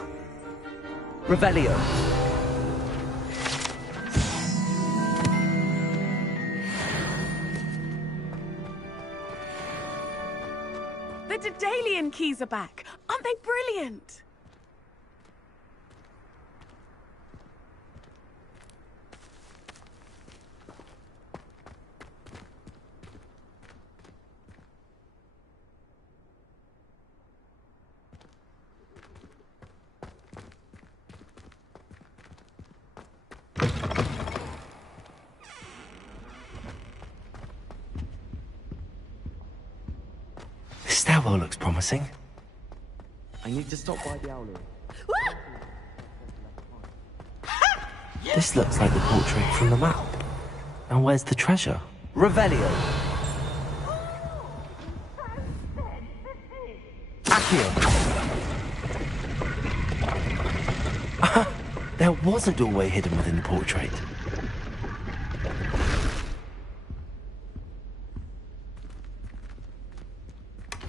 Revelio. The Daedalian keys are back. Aren't they brilliant? This stairwell looks promising. I need to stop by the owlery. This looks like the portrait from the map. Now where's the treasure? Revelio. Accio. There was a doorway hidden within the portrait.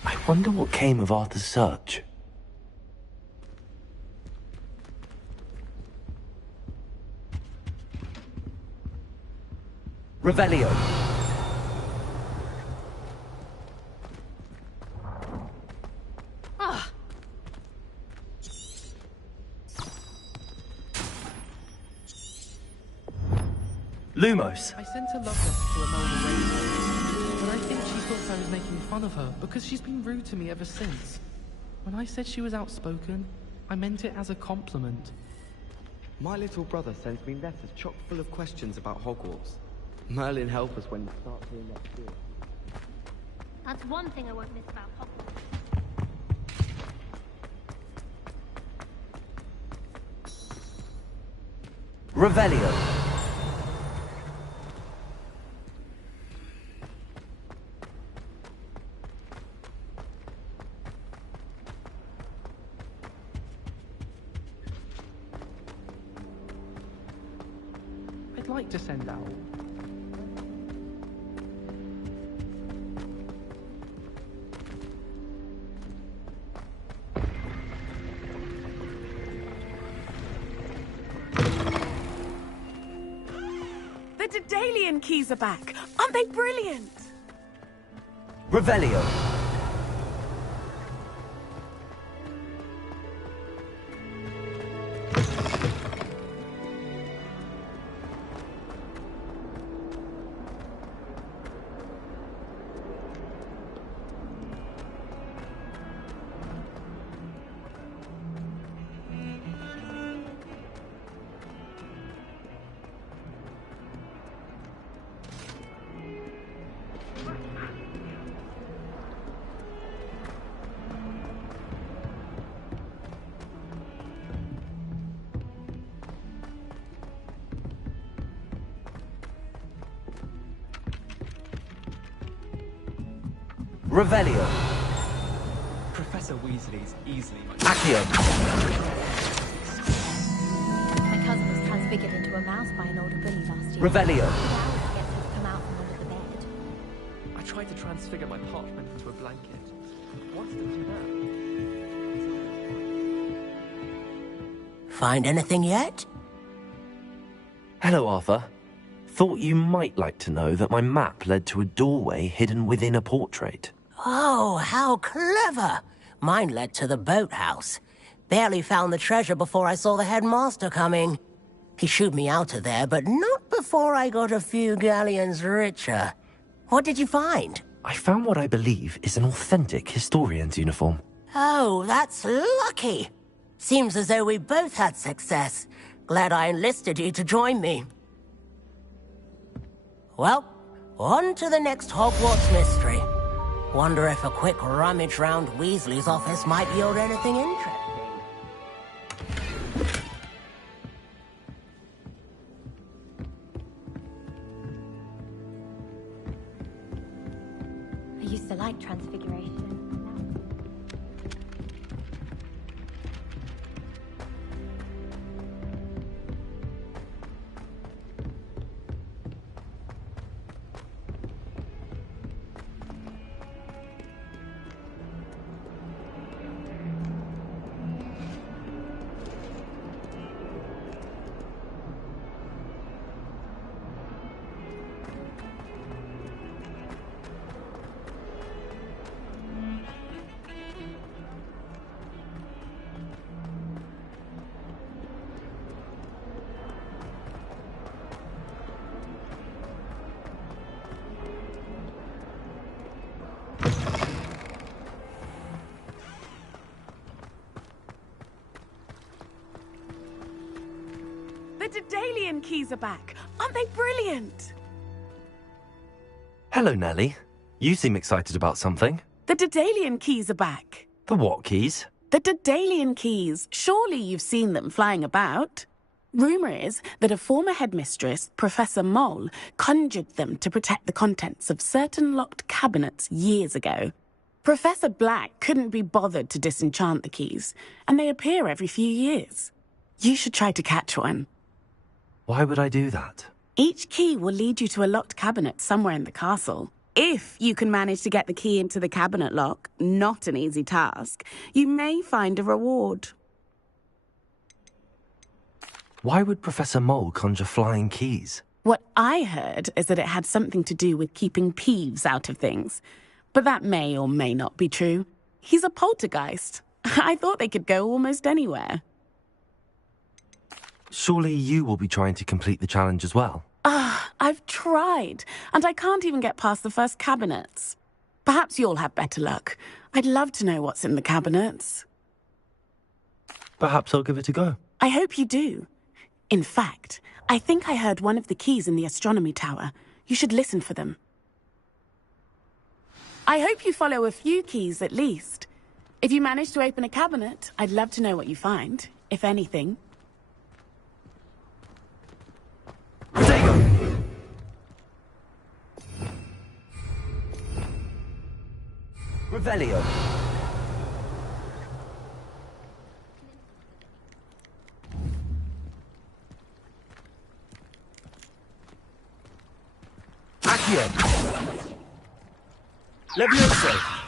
I wonder what came of Arthur's search. Revelio. Lumos. I sent a love letter to Imelda Rayford, but I think she thought I was making fun of her because she's been rude to me ever since. When I said she was outspoken, I meant it as a compliment. My little brother sends me letters chock full of questions about Hogwarts. Merlin, help us when you start here next year. That's one thing I won't miss about Hogwarts. Revelio. I'd like to send out. The Daedalian keys are back. Aren't they brilliant? Revelio. Revelio. Professor Weasley's easily my... Accio. My cousin was transfigured into a mouse by an older bully last year. Revelio. Hours to get her to come out from under the bed. I tried to transfigure my parchment into a blanket. What's to do now? Find anything yet? Hello, Arthur. Thought you might like to know that my map led to a doorway hidden within a portrait. Oh, how clever! Mine led to the boathouse. Barely found the treasure before I saw the headmaster coming. He shooed me out of there, but not before I got a few galleons richer. What did you find? I found what I believe is an authentic historian's uniform. Oh, that's lucky. Seems as though we both had success. Glad I enlisted you to join me. Well, on to the next Hogwarts mystery. Wonder if a quick rummage round Weasley's office might yield anything interesting. I used to like transfiguration. The Daedalian keys are back. Aren't they brilliant? Hello, Nellie. You seem excited about something. The Daedalian keys are back. The what keys? The Daedalian keys. Surely you've seen them flying about. Rumour is that a former headmistress, Professor Mole, conjured them to protect the contents of certain locked cabinets years ago. Professor Black couldn't be bothered to disenchant the keys, and they appear every few years. You should try to catch one. Why would I do that? Each key will lead you to a locked cabinet somewhere in the castle. If you can manage to get the key into the cabinet lock, not an easy task, you may find a reward. Why would Professor Mole conjure flying keys? What I heard is that it had something to do with keeping Peeves out of things. But that may or may not be true. He's a poltergeist. I thought they could go almost anywhere. Surely you will be trying to complete the challenge as well. Ah, I've tried, and I can't even get past the first cabinets. Perhaps you'll have better luck. I'd love to know what's in the cabinets. Perhaps I'll give it a go. I hope you do. In fact, I think I heard one of the keys in the astronomy tower. You should listen for them. I hope you follow a few keys at least. If you manage to open a cabinet, I'd love to know what you find, if anything. Revelio. Accio. Levioso.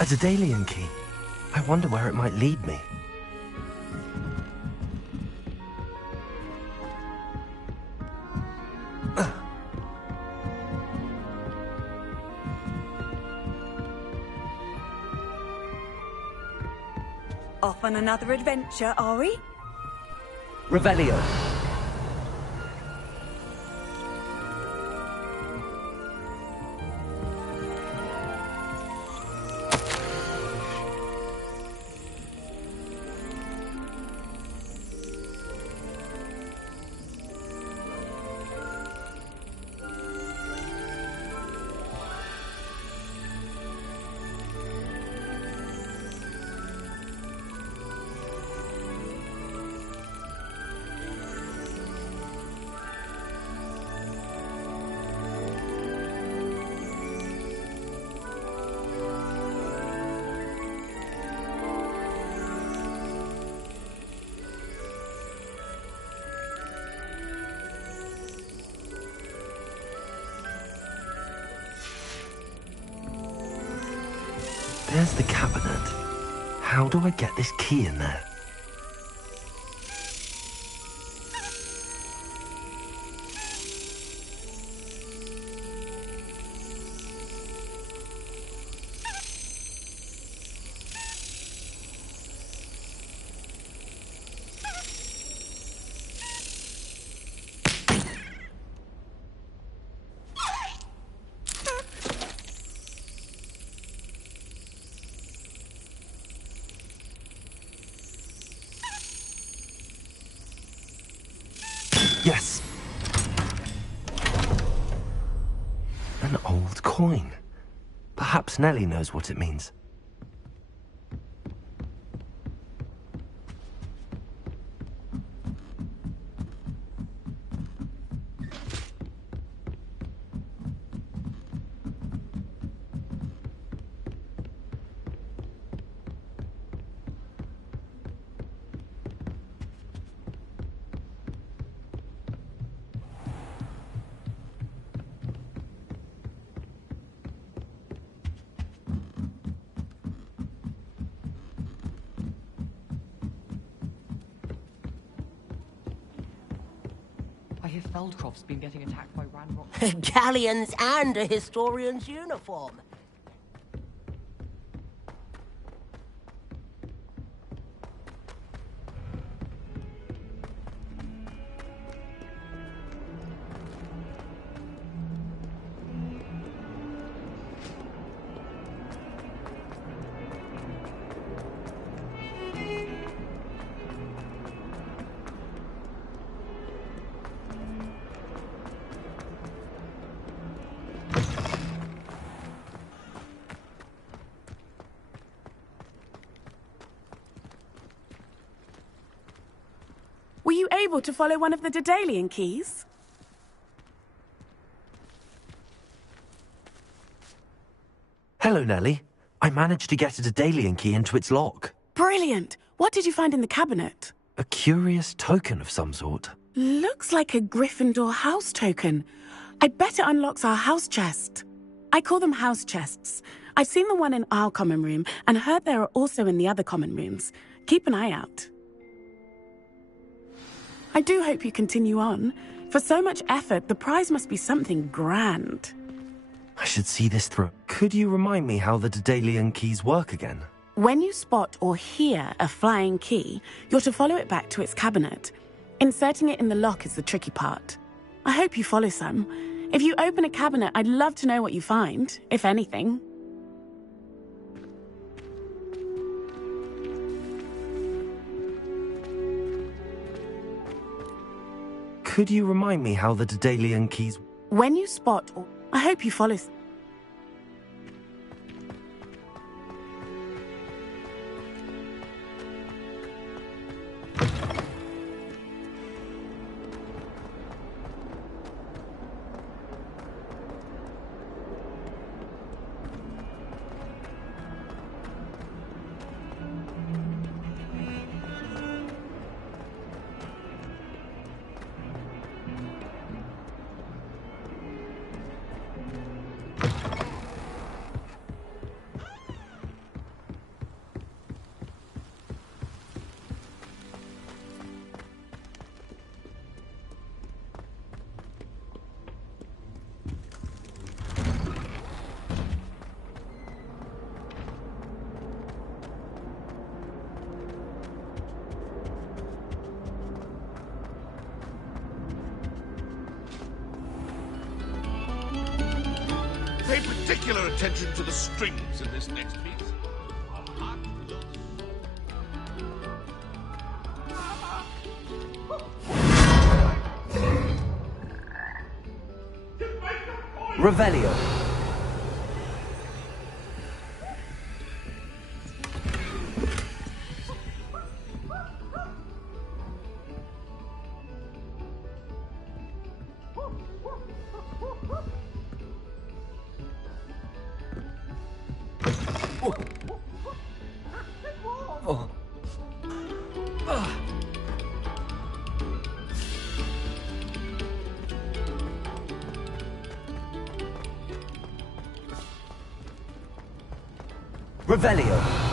A Daedalian key. I wonder where it might lead me. Off on another adventure, are we? Revelio. There's the cabinet. How do I get this key in there? Yes! An old coin. Perhaps Nellie knows what it means. I hear Feldcroft's been getting attacked by Ranrock. Galleons and a historian's uniform. Were you able to follow one of the Daedalian keys? Hello, Nellie. I managed to get a Daedalian key into its lock. Brilliant! What did you find in the cabinet? A curious token of some sort. Looks like a Gryffindor house token. I bet it unlocks our house chest. I call them house chests. I've seen the one in our common room and heard there are also in the other common rooms. Keep an eye out. I do hope you continue on. For so much effort, the prize must be something grand. I should see this through. Could you remind me how the Daedalian keys work again? When you spot or hear a flying key, you're to follow it back to its cabinet. Inserting it in the lock is the tricky part. I hope you follow some. If you open a cabinet, I'd love to know what you find, if anything. Could you remind me how the Daedalian keys... When you spot or... I hope you follow... Pay particular attention to the strings in this next piece. Revelio. Revelio.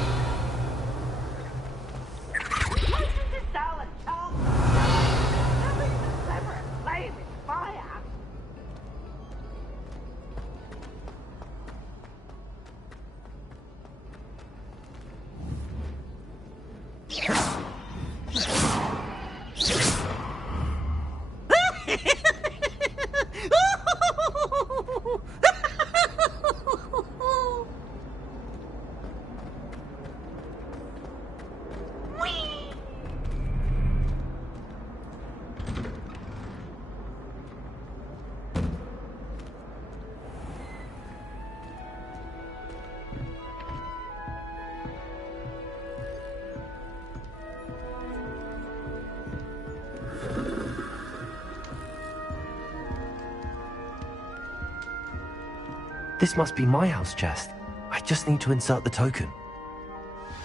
This must be my house chest. I just need to insert the token.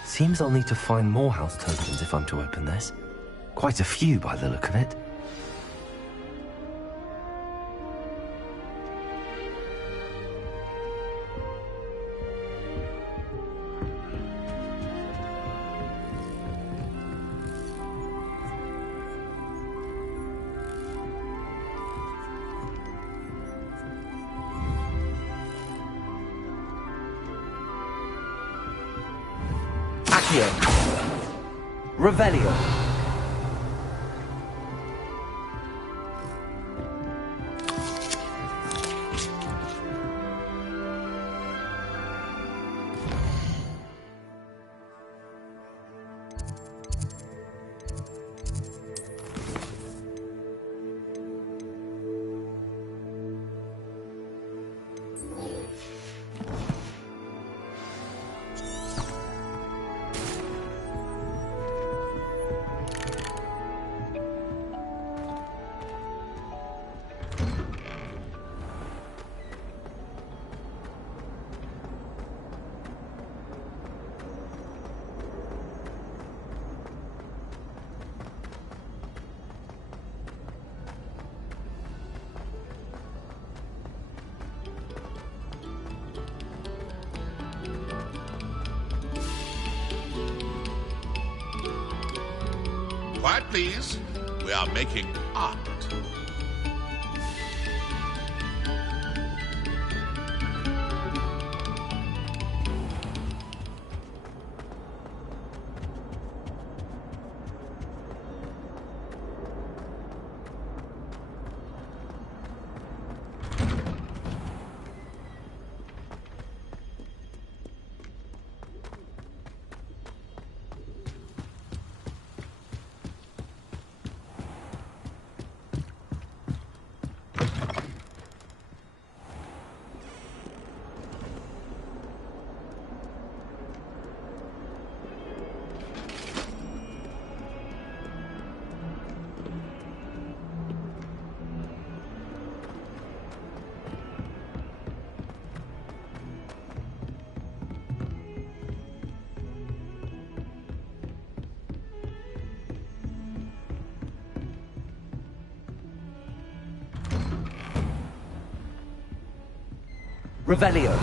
Seems I'll need to find more house tokens if I'm to open this. Quite a few by the look of it. Accio. Revelio. Quiet, please. We are making art. Revelio.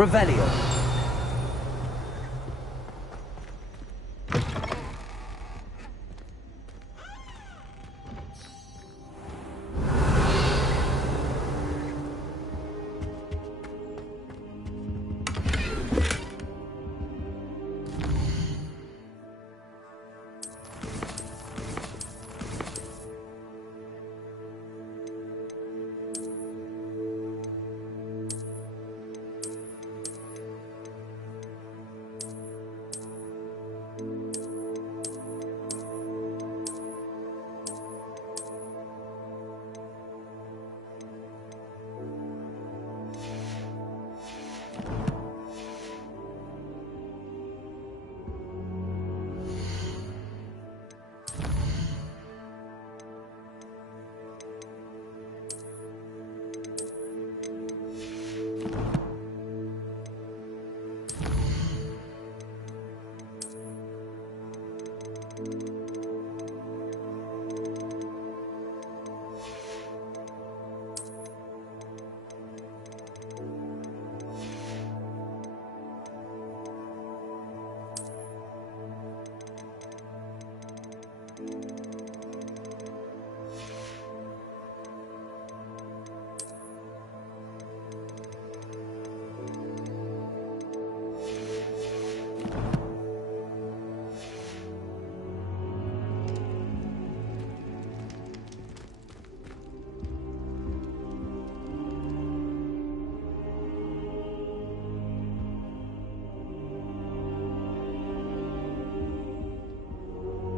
Revelio.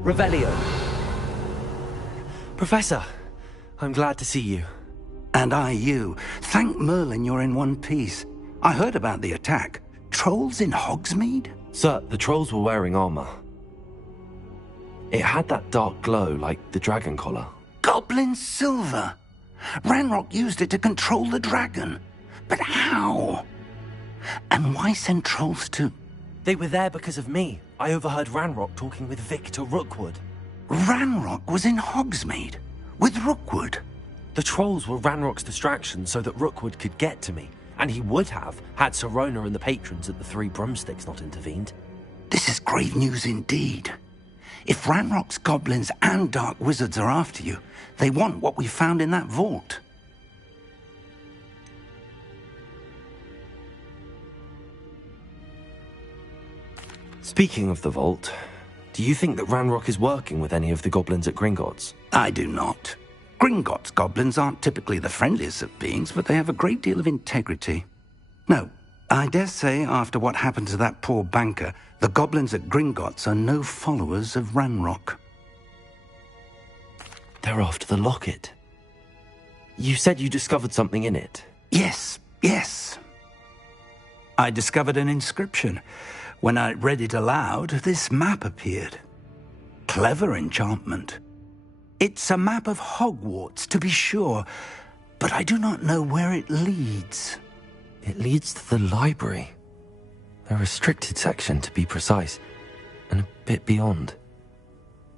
Revelio. Professor, I'm glad to see you. And I you. Thank Merlin you're in one piece. I heard about the attack. Trolls in Hogsmeade? Sir, the trolls were wearing armor. It had that dark glow like the dragon collar. Goblin silver. Ranrock used it to control the dragon. But how? And why send trolls to... They were there because of me. I overheard Ranrock talking with Victor Rookwood. Ranrock was in Hogsmeade? With Rookwood? The trolls were Ranrock's distraction so that Rookwood could get to me. And he would have, had Sirona and the patrons at the Three Broomsticks not intervened. This is grave news indeed. If Ranrock's goblins and dark wizards are after you, they want what we found in that vault. Speaking of the vault, do you think that Ranrock is working with any of the goblins at Gringotts? I do not. Gringotts goblins aren't typically the friendliest of beings, but they have a great deal of integrity. No, I dare say after what happened to that poor banker, the goblins at Gringotts are no followers of Ranrock. They're after the locket. You said you discovered something in it. Yes. I discovered an inscription. When I read it aloud, this map appeared. Clever enchantment. It's a map of Hogwarts, to be sure, but I do not know where it leads. It leads to the library. The restricted section, to be precise, and a bit beyond.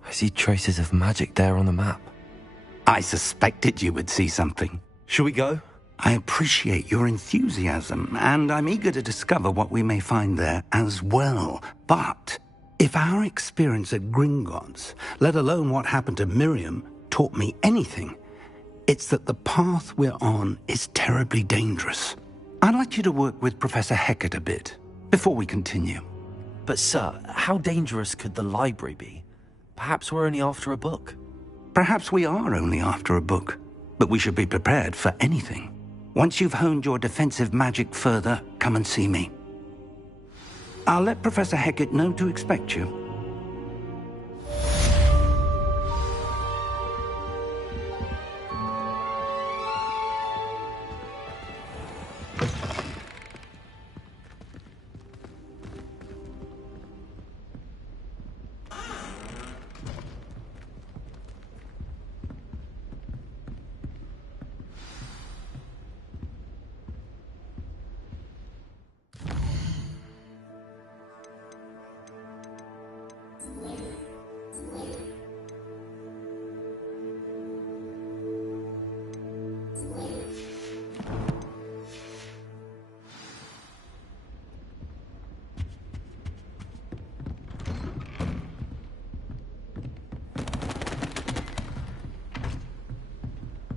I see traces of magic there on the map. I suspected you would see something. Shall we go? I appreciate your enthusiasm, and I'm eager to discover what we may find there as well. But if our experience at Gringotts, let alone what happened to Miriam, taught me anything, it's that the path we're on is terribly dangerous. I'd like you to work with Professor Hecat a bit, before we continue. But sir, how dangerous could the library be? Perhaps we're only after a book. Perhaps we are only after a book, but we should be prepared for anything. Once you've honed your defensive magic further, come and see me. I'll let Professor Hecat know to expect you.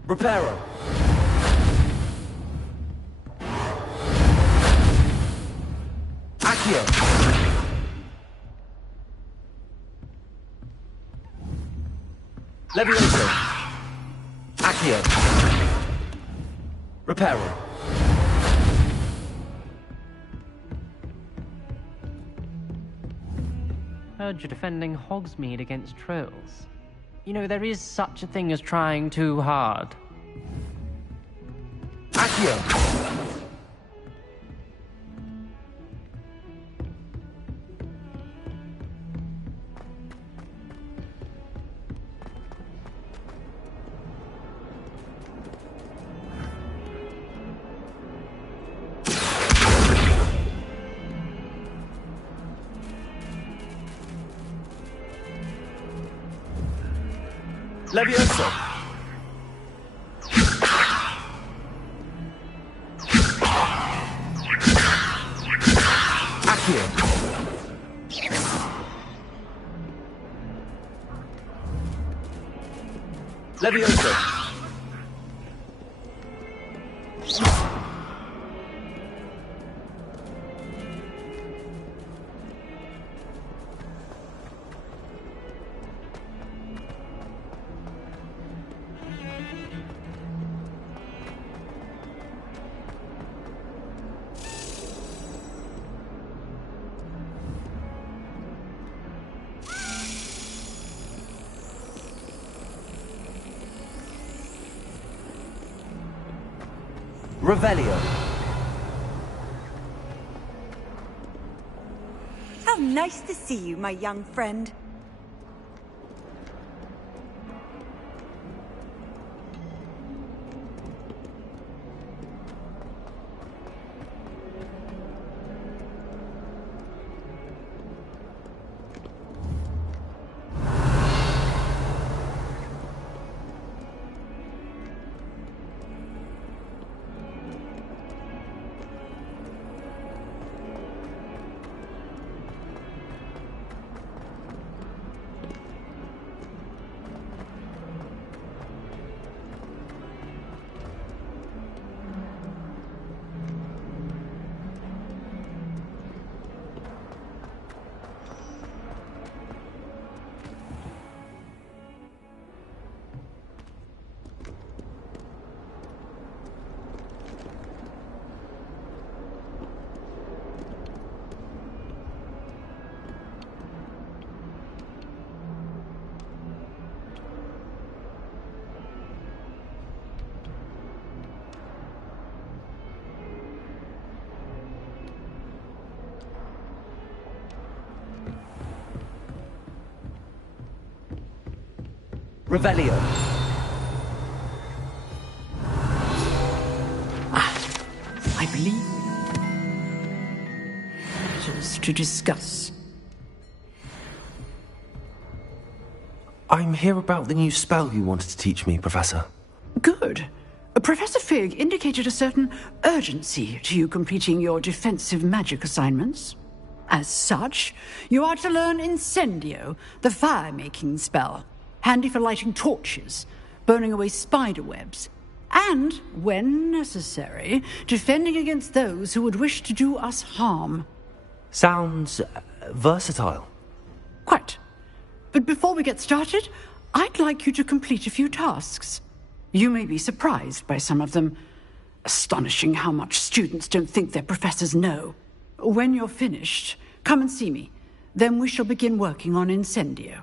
Reparo! Accio! Levioso! Accio! Reparo! Heard you're defending Hogsmeade against trolls. You know, there is such a thing as trying too hard. Accio! Levioso! Accio! Levioso! Revelio. How nice to see you, my young friend. Revelio. I believe matters to discuss. I'm here about the new spell you wanted to teach me, Professor. Good. Professor Fig indicated a certain urgency to you completing your defensive magic assignments. As such, you are to learn Incendio, the fire-making spell, handy for lighting torches, burning away spider webs, and, when necessary, defending against those who would wish to do us harm. Sounds versatile. Quite. But before we get started, I'd like you to complete a few tasks. You may be surprised by some of them. Astonishing how much students don't think their professors know. When you're finished, come and see me. Then we shall begin working on Incendio.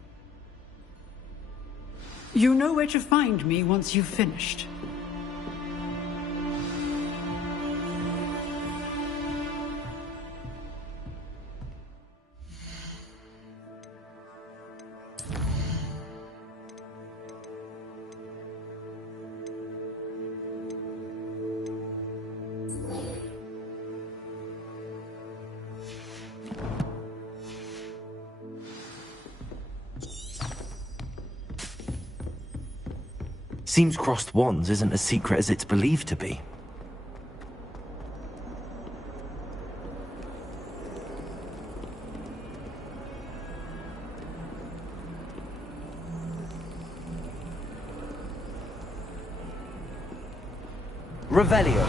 You know where to find me once you've finished. Seems crossed wands isn't as secret as it's believed to be. Revelio.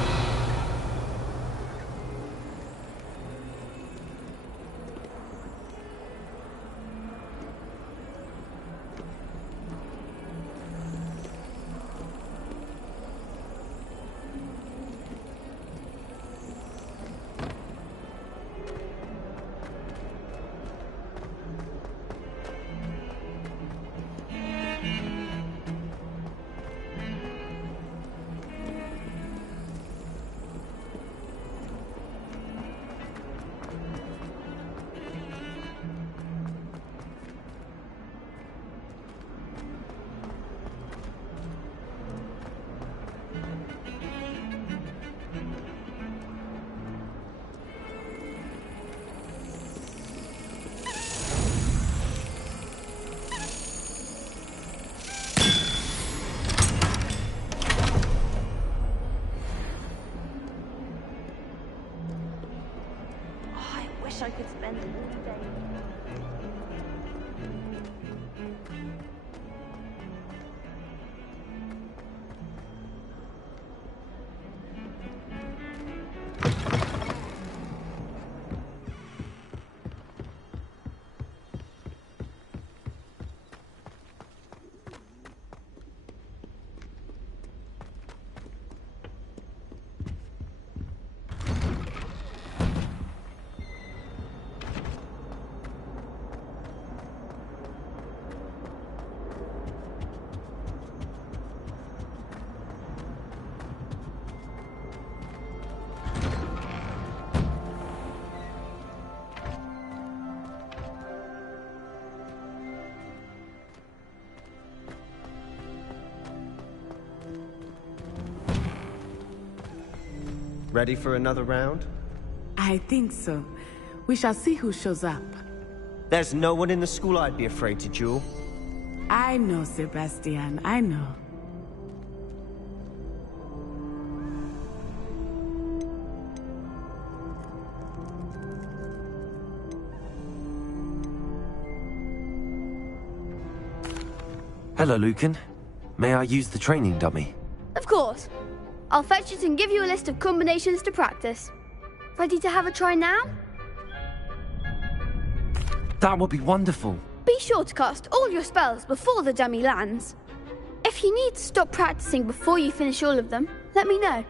Wish I could spend all day. Ready for another round? I think so. We shall see who shows up. There's no one in the school I'd be afraid to duel. I know, Sebastian, I know. Hello, Lucan. May I use the training dummy? Of course. I'll fetch it and give you a list of combinations to practice. Ready to have a try now? That would be wonderful. Be sure to cast all your spells before the dummy lands. If you need to stop practicing before you finish all of them, let me know.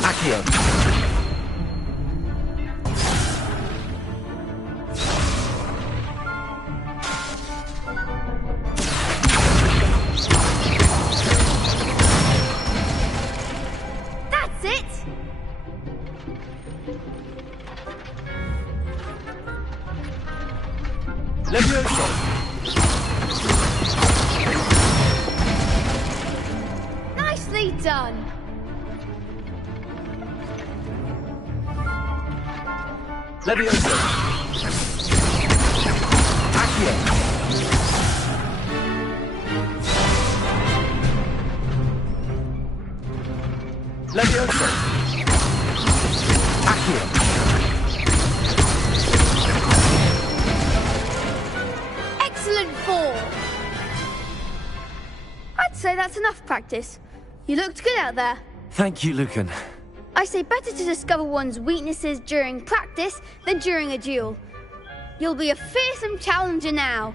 Accio. done. Leviosa! Accio! Leviosa! Accio! Excellent fall. I'd say that's enough practice. You looked good out there. Thank you, Lucan. I say better to discover one's weaknesses during practice than during a duel. You'll be a fearsome challenger now.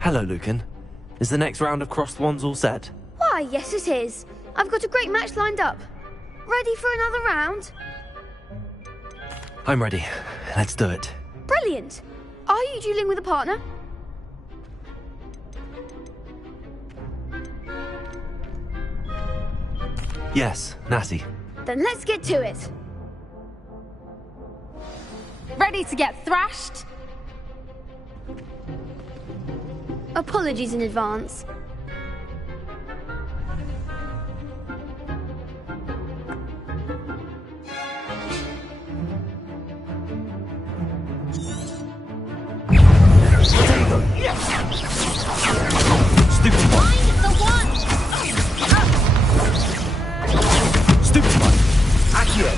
Hello, Lucan. Is the next round of Crossed Wands all set? Why, yes it is. I've got a great match lined up. Ready for another round? I'm ready. Let's do it. Brilliant. Are you dueling with a partner? Yes, Natty. Then let's get to it. Ready to get thrashed? Apologies in advance. Stupid one. Stupid one. Accio.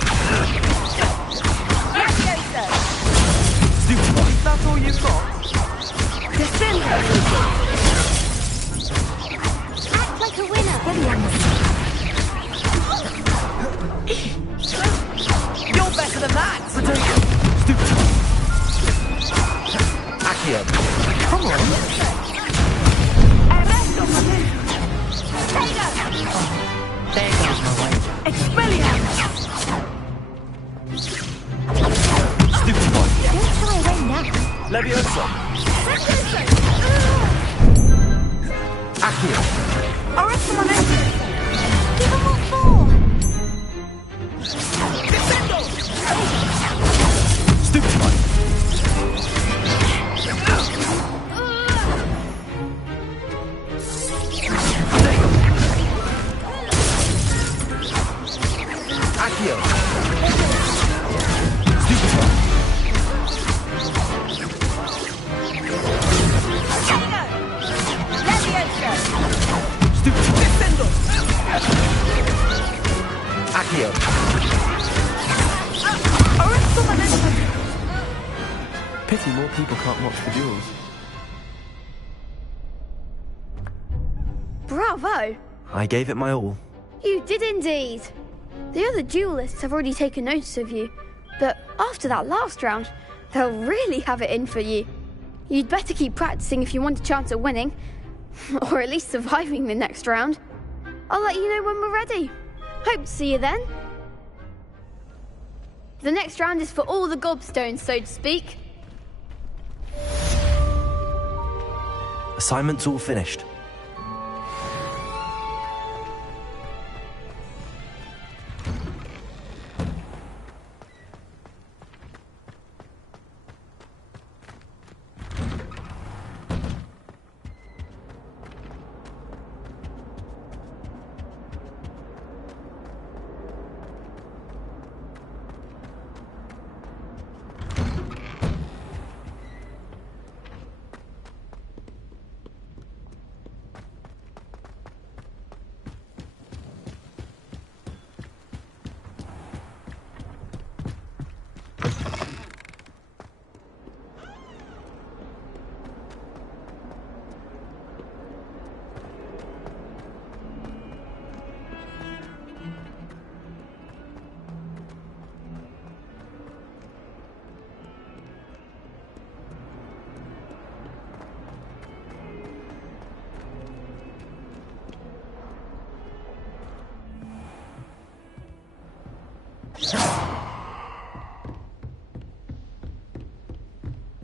Stupid one. Is that all you've got? Descend. Act like a winner. You're better than that! Stupid one. Accio. Come on. There goes my way. Expelliarmus. Stupid one. Don't shy away now. Leviosa. Accio. Arrest him on exit. Give him what for. Stupid one. Accio. Stupid one. Stupid one. Accio. Pity more people can't watch the duels. Bravo. I gave it my all. You did indeed. The other duelists have already taken notice of you, but after that last round, they'll really have it in for you. You'd better keep practicing if you want a chance at winning, or at least surviving the next round. I'll let you know when we're ready. Hope to see you then. The next round is for all the gobstones, so to speak. Assignment's all finished.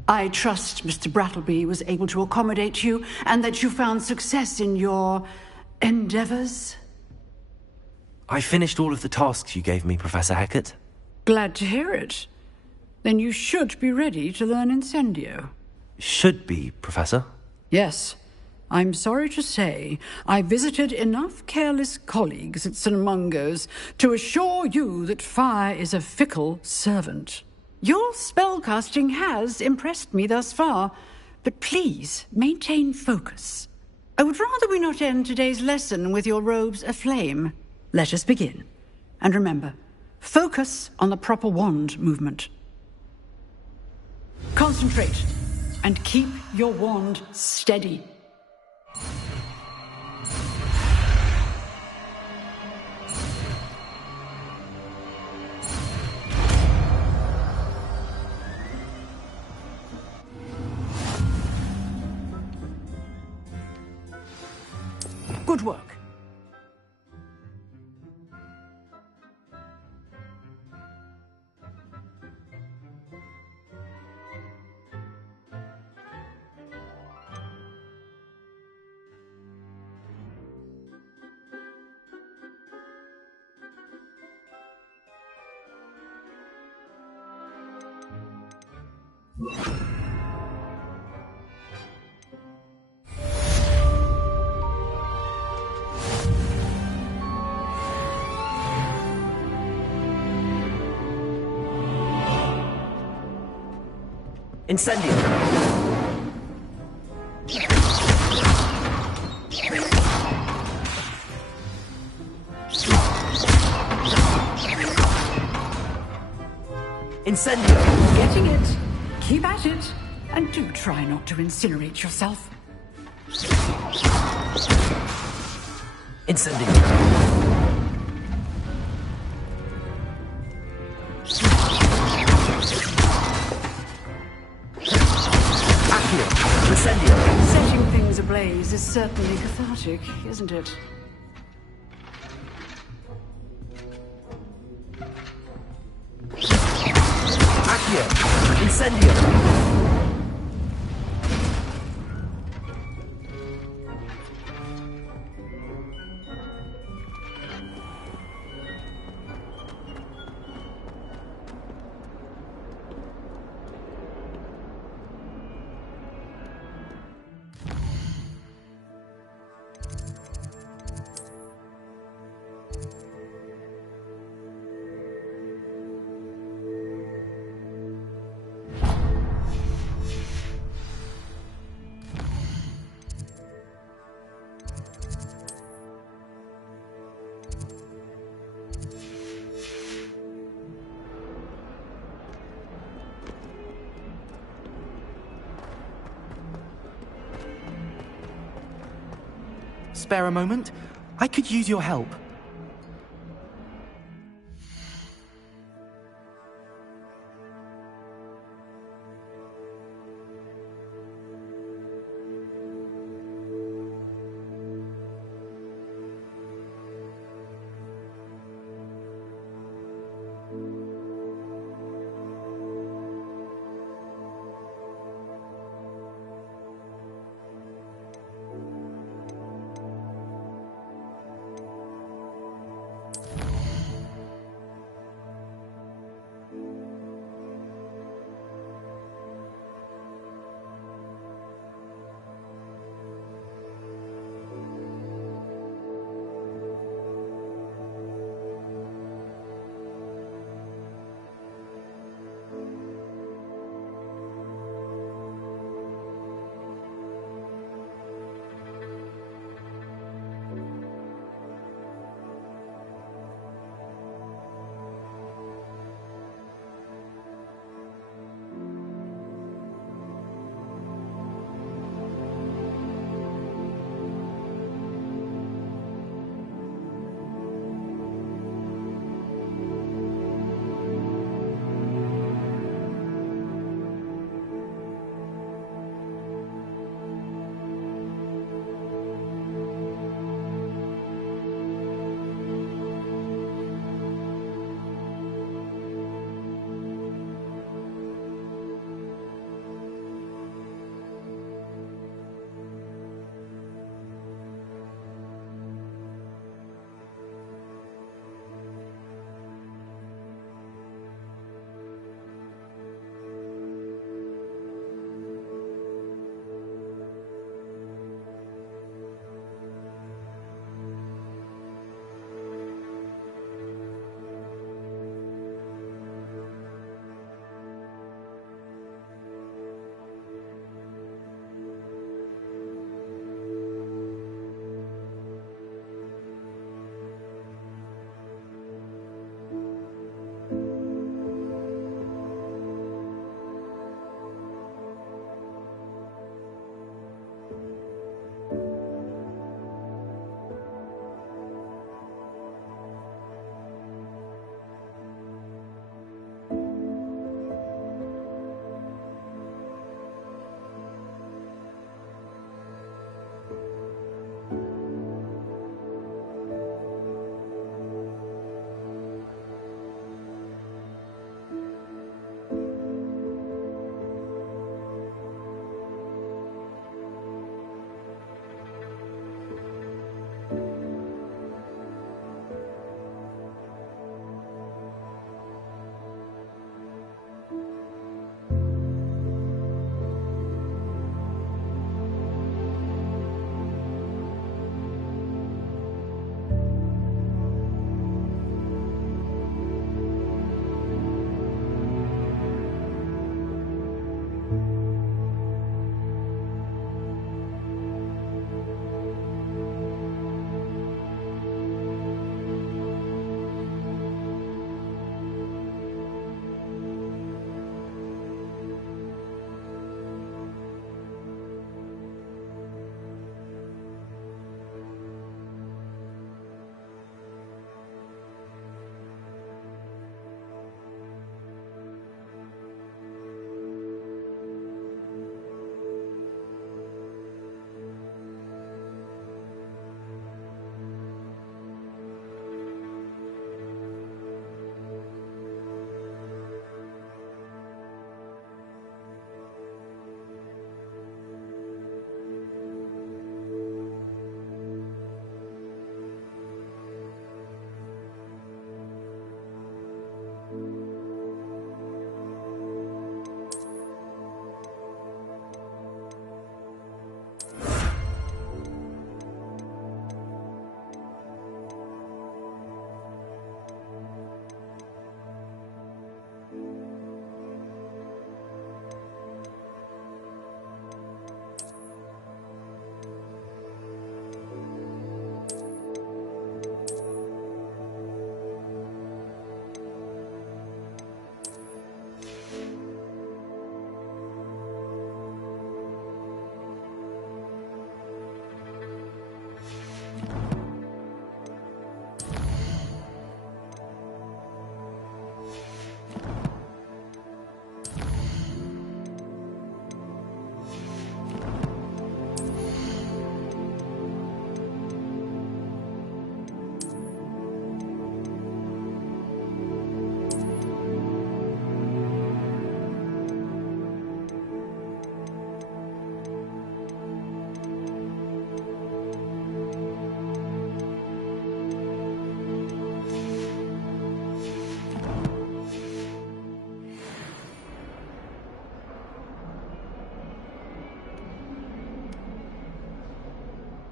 I trust Mr. Brattleby was able to accommodate you and that you found success in your endeavors. I finished all of the tasks you gave me, Professor Hecat. Glad to hear it. Then you should be ready to learn Incendio. Should be, Professor. Yes. I'm sorry to say, I visited enough careless colleagues at St. Mungo's to assure you that fire is a fickle servant. Your spellcasting has impressed me thus far, but please maintain focus. I would rather we not end today's lesson with your robes aflame. Let us begin. And remember, focus on the proper wand movement. Concentrate, and keep your wand steady. Good work. Incendio! Incendio! Getting it. Keep at it. And do try not to incinerate yourself. Incendio! Setting things ablaze is certainly cathartic, isn't it? Accio! Incendio! Spare a moment? I could use your help.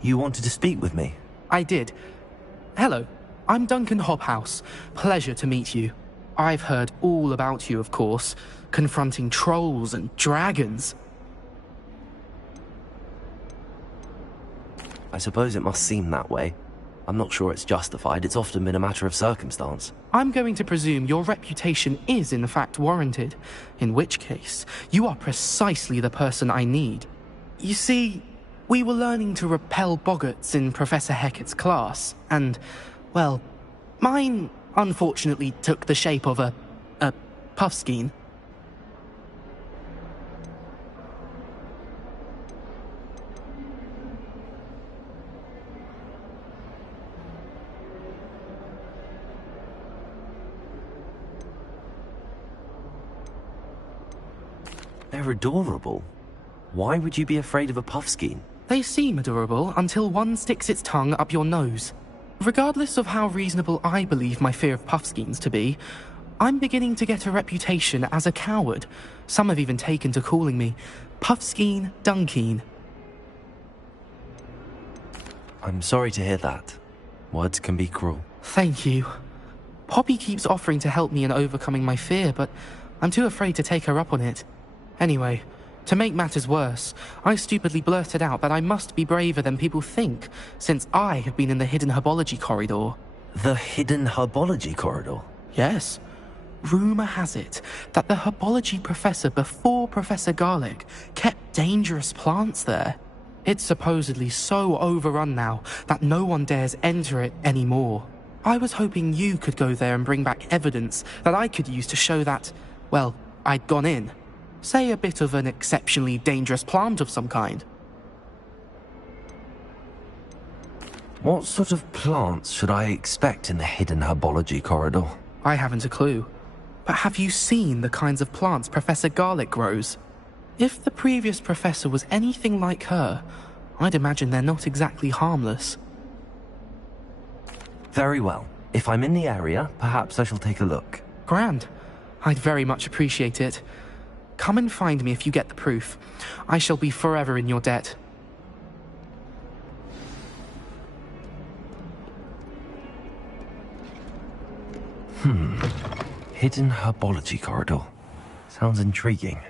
You wanted to speak with me? I did. Hello, I'm Duncan Hobhouse. Pleasure to meet you. I've heard all about you, of course, confronting trolls and dragons. I suppose it must seem that way. I'm not sure it's justified. It's often been a matter of circumstance. I'm going to presume your reputation is in fact warranted, in which case, you are precisely the person I need. You see, we were learning to repel boggarts in Professor Hecat's class, and, well, mine unfortunately took the shape of a puffskein. They're adorable. Why would you be afraid of a puffskein? They seem adorable until one sticks its tongue up your nose. Regardless of how reasonable I believe my fear of puffskeins to be, I'm beginning to get a reputation as a coward. Some have even taken to calling me Puffskein Dunkeen. I'm sorry to hear that. Words can be cruel. Thank you. Poppy keeps offering to help me in overcoming my fear, but I'm too afraid to take her up on it. Anyway, to make matters worse, I stupidly blurted out that I must be braver than people think, since I have been in the hidden herbology corridor. The hidden herbology corridor? Yes. Rumour has it that the herbology professor before Professor Garlic kept dangerous plants there. It's supposedly so overrun now that no one dares enter it anymore. I was hoping you could go there and bring back evidence that I could use to show that, well, I'd gone in. Say a bit of an exceptionally dangerous plant of some kind. What sort of plants should I expect in the hidden herbology corridor? I haven't a clue. But have you seen the kinds of plants Professor Garlic grows? If the previous professor was anything like her, I'd imagine they're not exactly harmless. Very well. If I'm in the area, perhaps I shall take a look. Grand. I'd very much appreciate it. Come and find me if you get the proof. I shall be forever in your debt. Hidden herbology corridor. Sounds intriguing.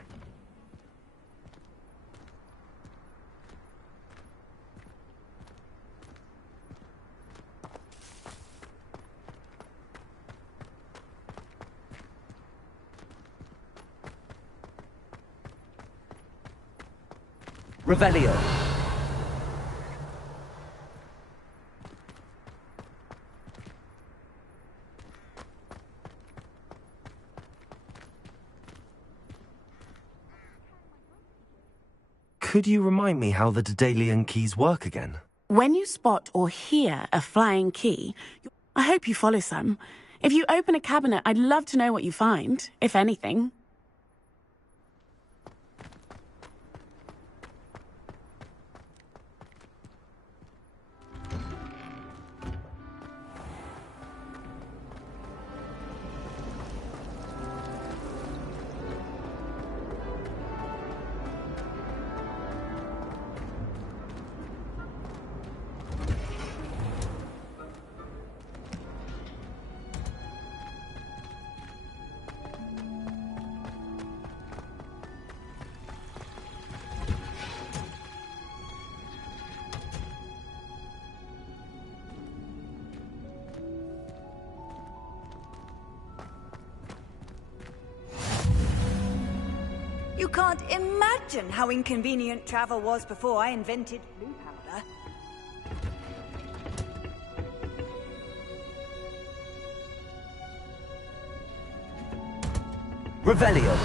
Revelio. Could you remind me how the Daedalian keys work again? When you spot or hear a flying key, I hope you follow some. If you open a cabinet, I'd love to know what you find, if anything. You can't imagine how inconvenient travel was before I invented blue powder. Revelio.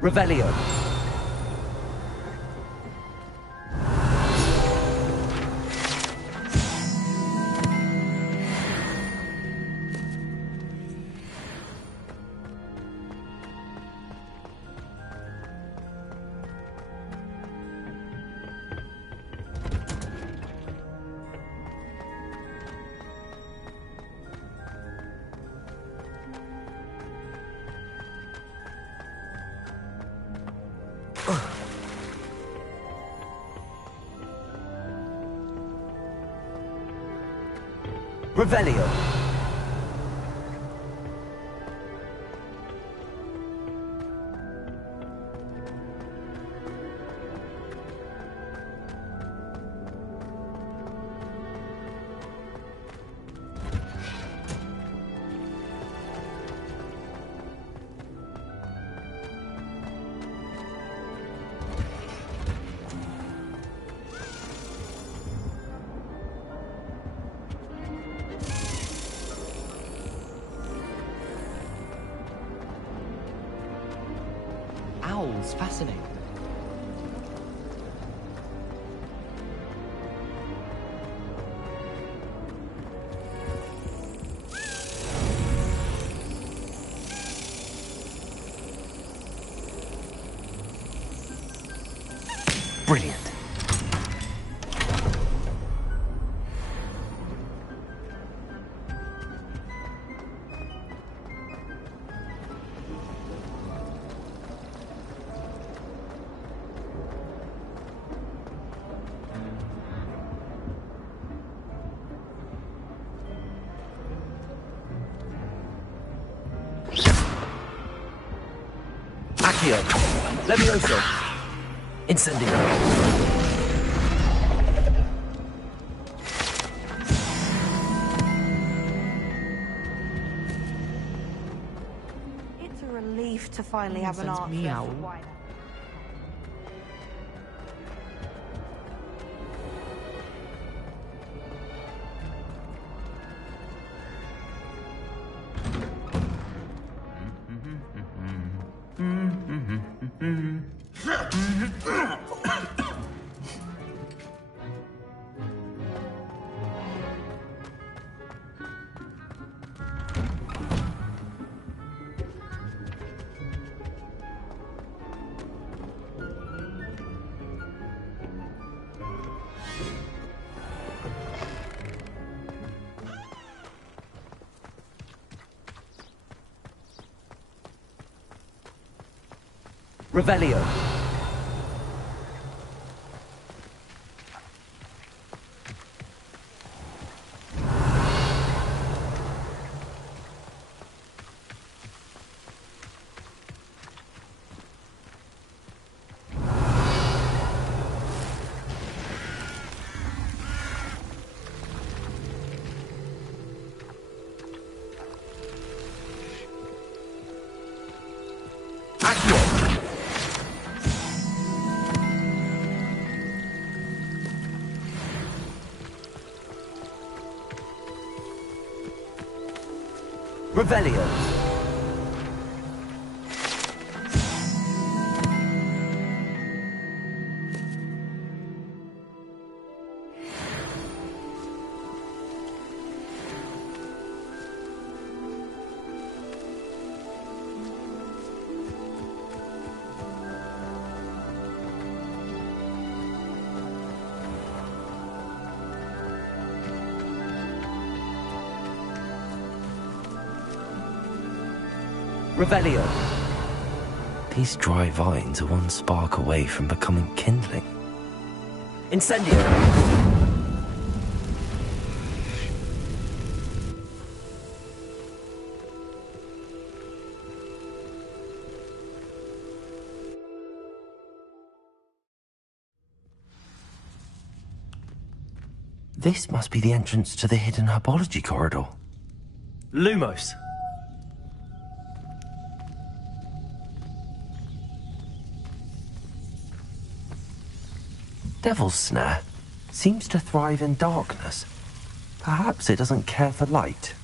Revelio. Revelio. Owls, fascinating. Brilliant. Accio. Levioso. Incendio. It's a relief to finally have an Sends answer. me out. for why that- Revelio. Revelio. Revelio. These dry vines are one spark away from becoming kindling. Incendio. This must be the entrance to the hidden herbology corridor. Lumos. Devil's Snare seems to thrive in darkness. Perhaps it doesn't care for light.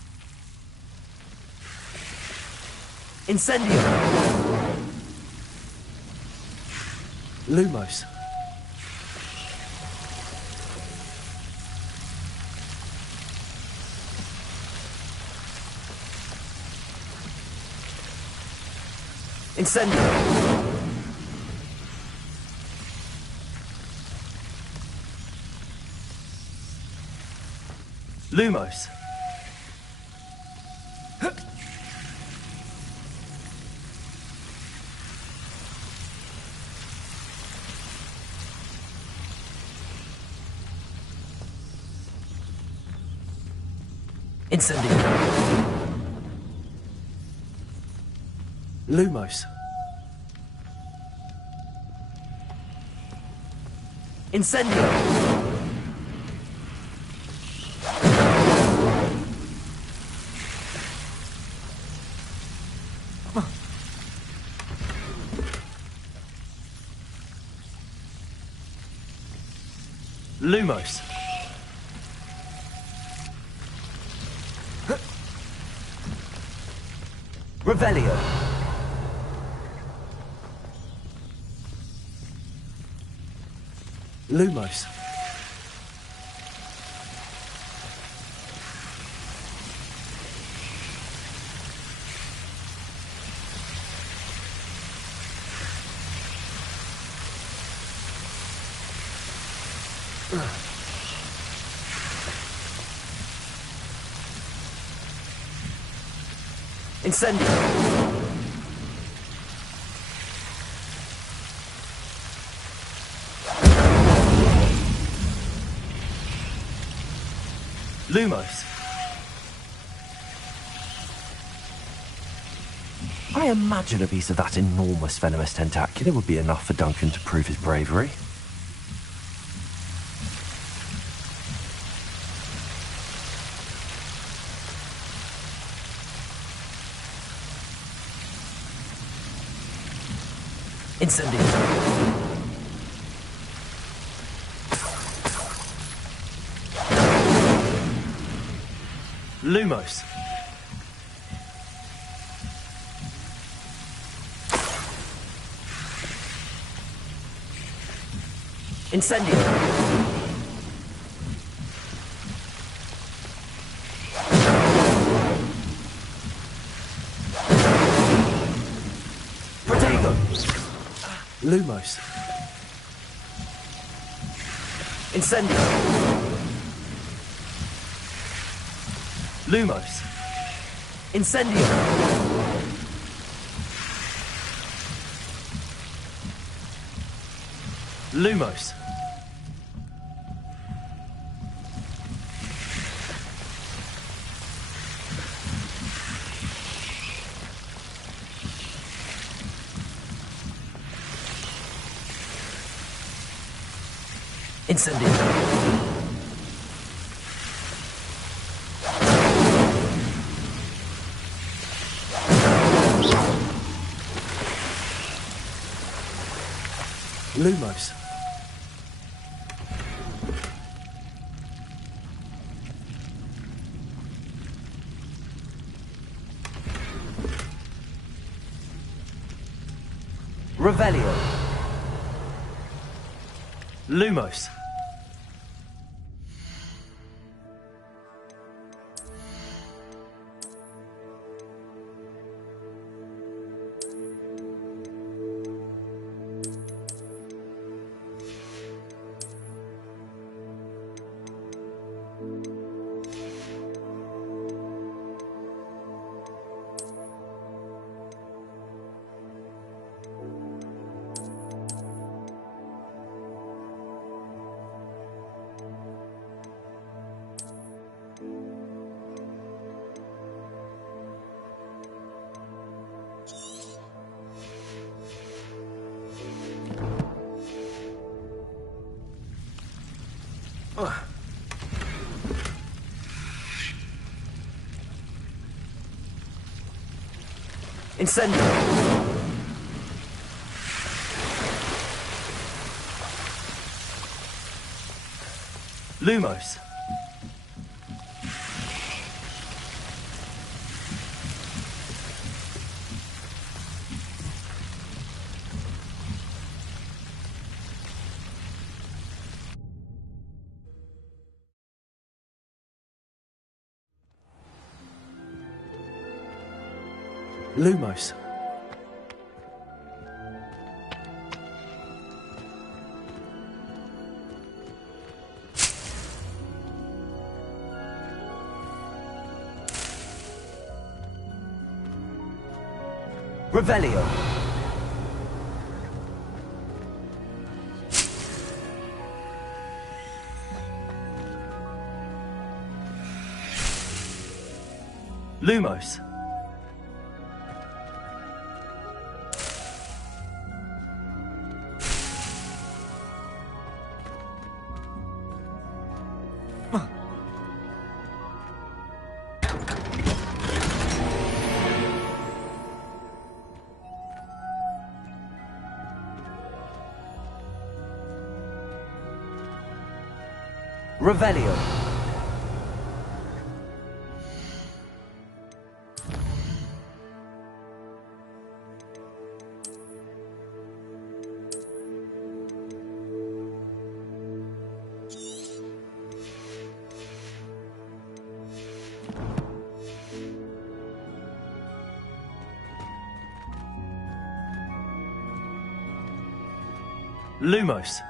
Incendio! Lumos. Incendio. Lumos. Incendio. Lumos. Incendio. Lumos. Revelio. Lumos. Incendio. Lumos. I imagine a piece of that enormous venomous tentacular would be enough for Duncan to prove his bravery. Incendio. Lumos. Incendio. Protego. Lumos. Incendio. Lumos. Incendio. Lumos. Incendio. Lumos. Revelio. Lumos. Incendio. Lumos. Lumos. Revelio. Lumos. Revelio. Lumos.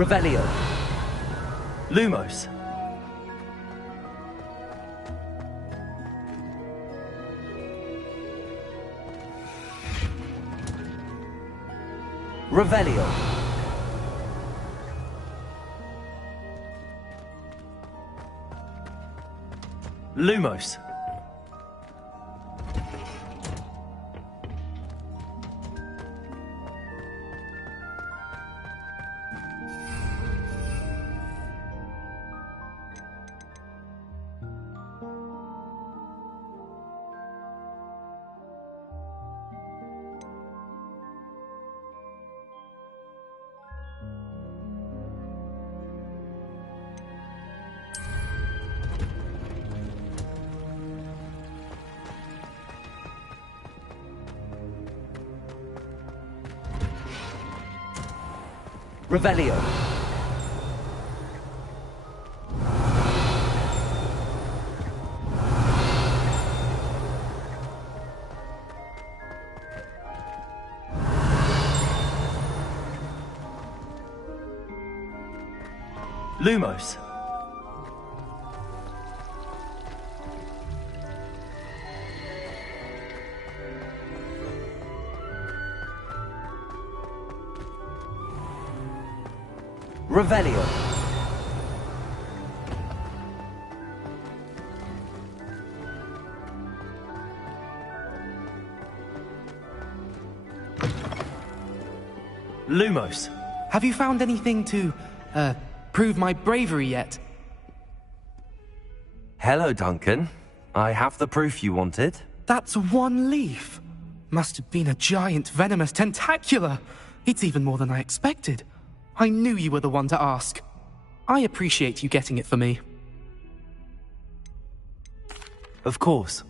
Revelio. Lumos. Revelio. Lumos. Revelio. Lumos. Revelio. Lumos. Have you found anything to, prove my bravery yet? Hello, Duncan. I have the proof you wanted. That's one leaf. Must have been a giant venomous tentacula. It's even more than I expected. I knew you were the one to ask. I appreciate you getting it for me. Of course.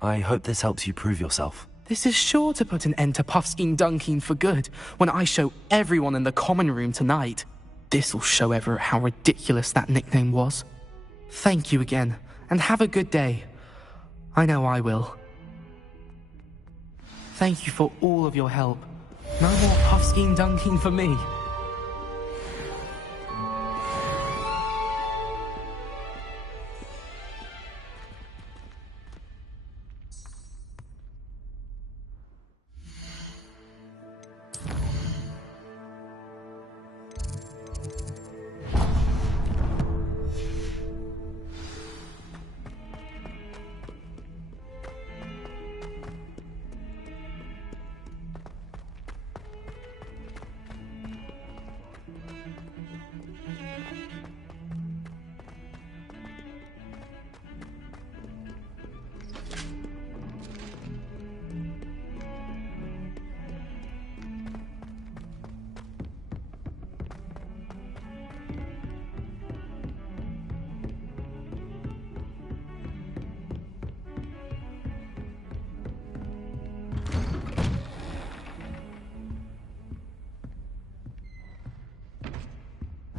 I hope this helps you prove yourself. This is sure to put an end to Puffskein Dunkeen for good when I show everyone in the common room tonight. This'll show Everett how ridiculous that nickname was. Thank you again, and have a good day. I know I will. Thank you for all of your help. No more Puffskein Dunkeen for me.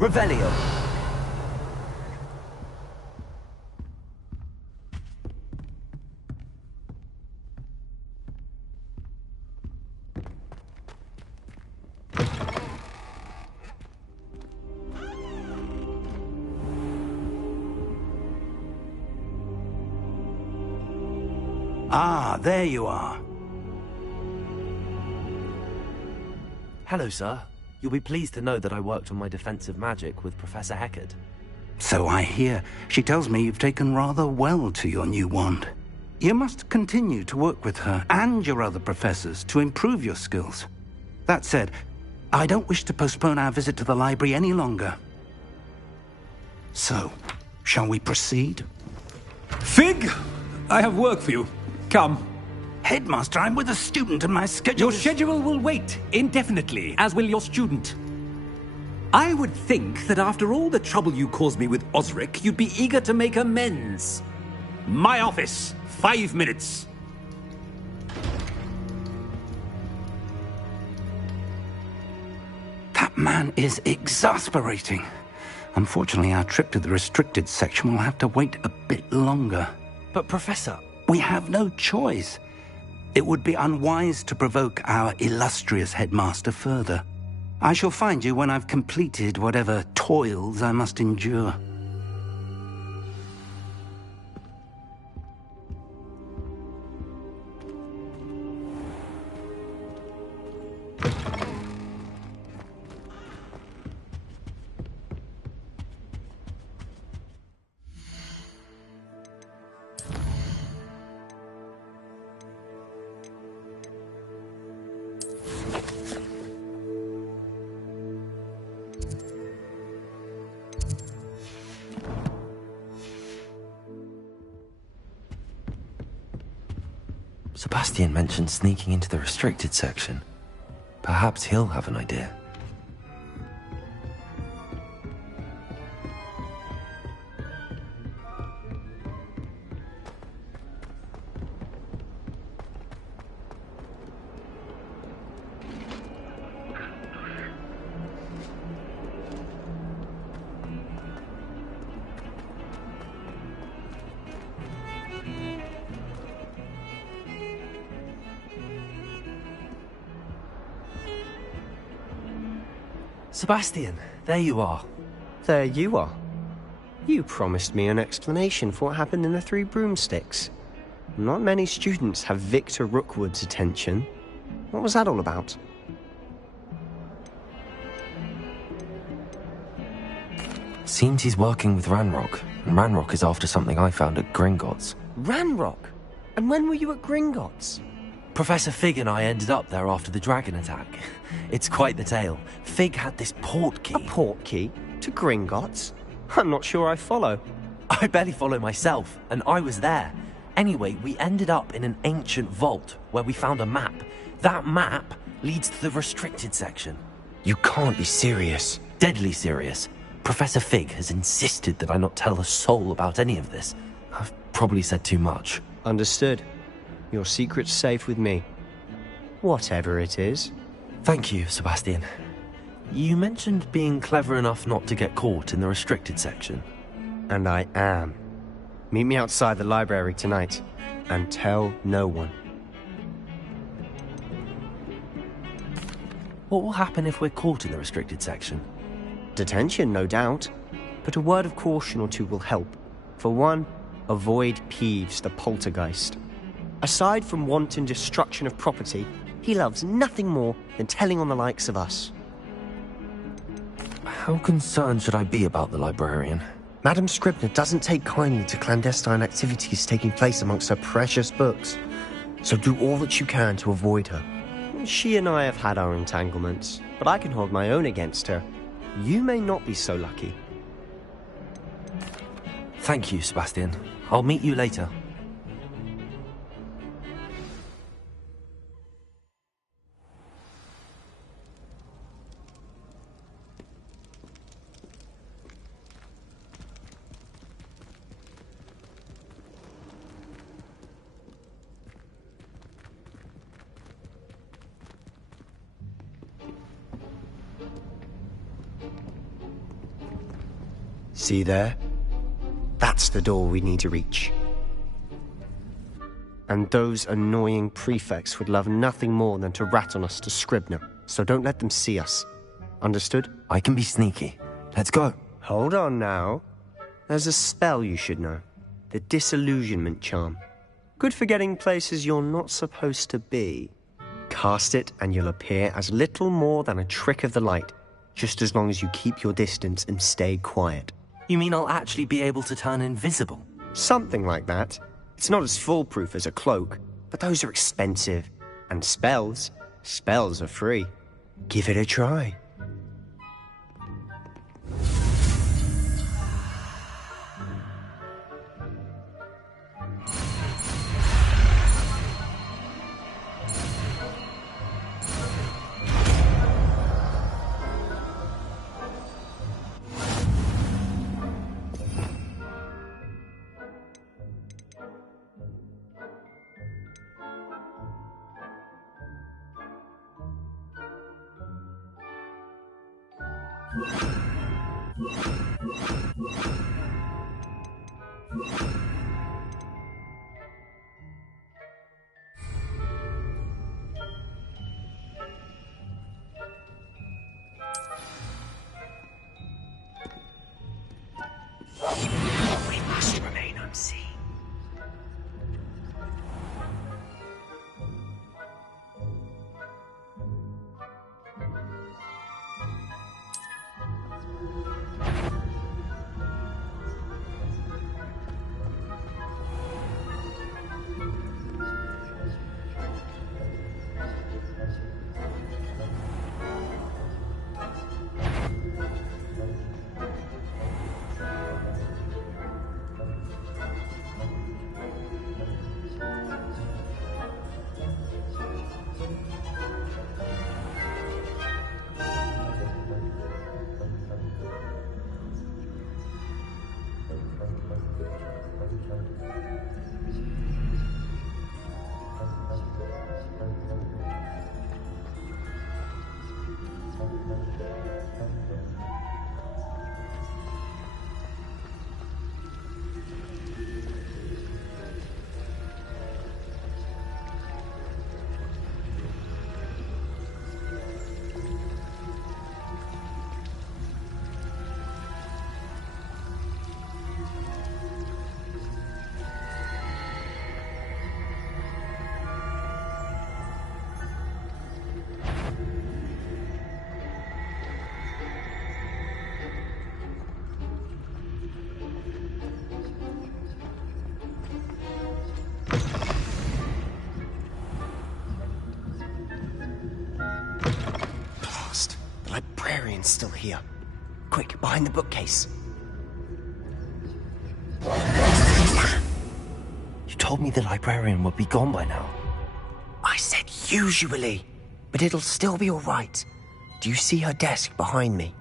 Revelio. Ah, there you are. Hello, sir. You'll be pleased to know that I worked on my defensive magic with Professor Heckard. So I hear. She tells me you've taken rather well to your new wand. You must continue to work with her and your other professors to improve your skills. That said, I don't wish to postpone our visit to the library any longer. So, shall we proceed? Fig! I have work for you. Come. Headmaster, I'm with a student and my schedule Your schedule will wait indefinitely, as will your student. I would think that after all the trouble you caused me with Osric, you'd be eager to make amends. My office, 5 minutes. That man is exasperating. Unfortunately, our trip to the restricted section will have to wait a bit longer. But, Professor... We have no choice. It would be unwise to provoke our illustrious headmaster further. I shall find you when I've completed whatever toils I must endure. Sebastian mentioned sneaking into the restricted section. Perhaps he'll have an idea. Sebastian, there you are. There you are. You promised me an explanation for what happened in the Three Broomsticks. Not many students have Victor Rookwood's attention. What was that all about? Seems he's working with Ranrock, and Ranrock is after something I found at Gringotts. Ranrock? And when were you at Gringotts? Professor Fig and I ended up there after the dragon attack. It's quite the tale. Fig had this port key. A port key? To Gringotts? I'm not sure I follow. I barely follow myself, and I was there. Anyway, we ended up in an ancient vault where we found a map. That map leads to the restricted section. You can't be serious. Deadly serious. Professor Fig has insisted that I not tell a soul about any of this. I've probably said too much. Understood. Your secret's safe with me. Whatever it is. Thank you, Sebastian. You mentioned being clever enough not to get caught in the restricted section. And I am. Meet me outside the library tonight, and tell no one. What will happen if we're caught in the restricted section? Detention, no doubt. But a word of caution or two will help. For one, avoid Peeves, the poltergeist. Aside from wanton destruction of property, he loves nothing more than telling on the likes of us. How concerned should I be about the librarian? Madame Scribner doesn't take kindly to clandestine activities taking place amongst her precious books. So do all that you can to avoid her. She and I have had our entanglements, but I can hold my own against her. You may not be so lucky. Thank you, Sebastian. I'll meet you later. See there? That's the door we need to reach. And those annoying prefects would love nothing more than to rat on us to Scribner, so don't let them see us. Understood? I can be sneaky. Let's go. Hold on now. There's a spell you should know. The Disillusionment Charm. Good for getting places you're not supposed to be. Cast it and you'll appear as little more than a trick of the light, just as long as you keep your distance and stay quiet. You mean I'll actually be able to turn invisible? Something like that. It's not as foolproof as a cloak, but those are expensive. And spells are free. Give it a try. We must remain unseen. Librarian's still here. Quick, behind the bookcase. You told me the librarian would be gone by now. I said usually, but it'll still be all right. Do you see her desk behind me?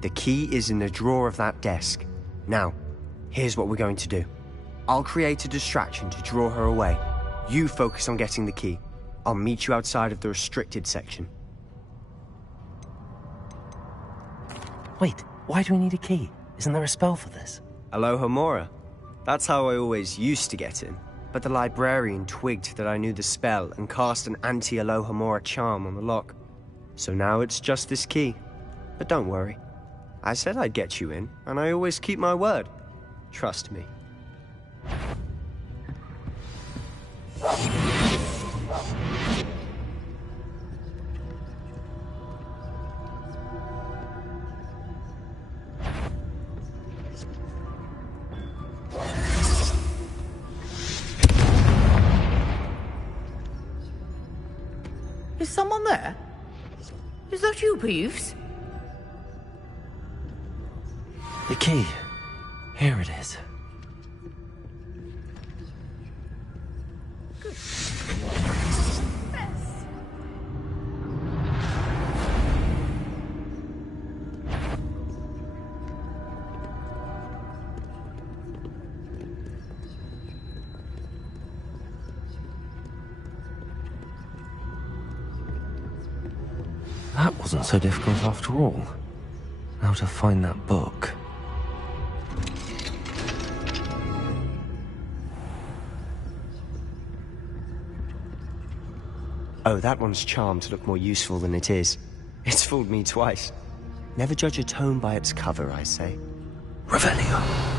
The key is in the drawer of that desk. Now, here's what we're going to do. I'll create a distraction to draw her away. You focus on getting the key. I'll meet you outside of the restricted section. Wait, why do we need a key? Isn't there a spell for this? Alohomora. That's how I always used to get in. But the librarian twigged that I knew the spell and cast an anti-Alohomora charm on the lock. So now it's just this key. But don't worry. I said I'd get you in, and I always keep my word. Trust me. Is someone there? Is that you, Peeves? The key. Here it is. That wasn't so difficult after all. Now to find that book. Oh, that one's charmed to look more useful than it is. It's fooled me twice. Never judge a tome by its cover, I say. Revelio.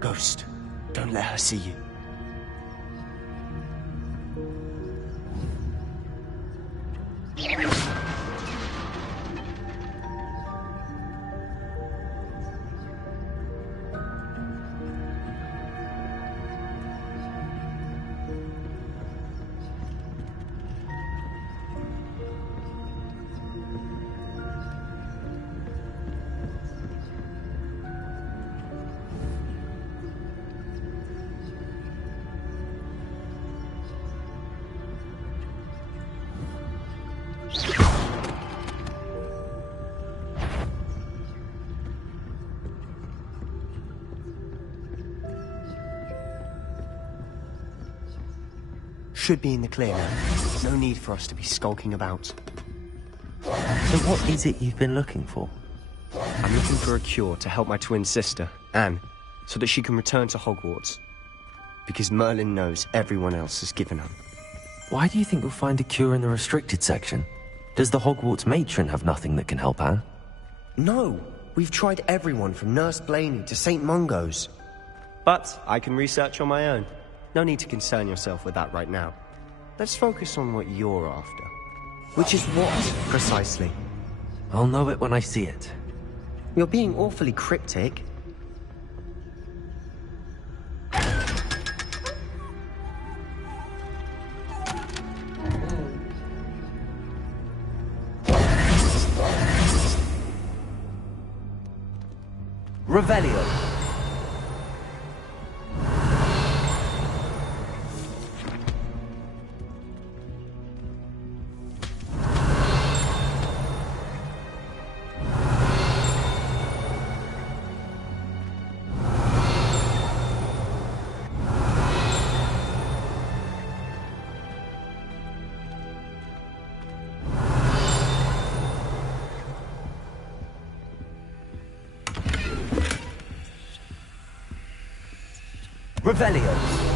Ghost, don't let her see you. Should be in the clear now. No need for us to be skulking about. So what is it you've been looking for? I'm looking for a cure to help my twin sister, Anne, so that she can return to Hogwarts. Because Merlin knows everyone else has given up. Why do you think you'll find a cure in the restricted section? Does the Hogwarts matron have nothing that can help Anne? No! We've tried everyone from Nurse Blaney to St. Mungo's. But I can research on my own. No need to concern yourself with that right now. Let's focus on what you're after. Which is what, precisely? I'll know it when I see it. You're being awfully cryptic. Revelio. Revelio.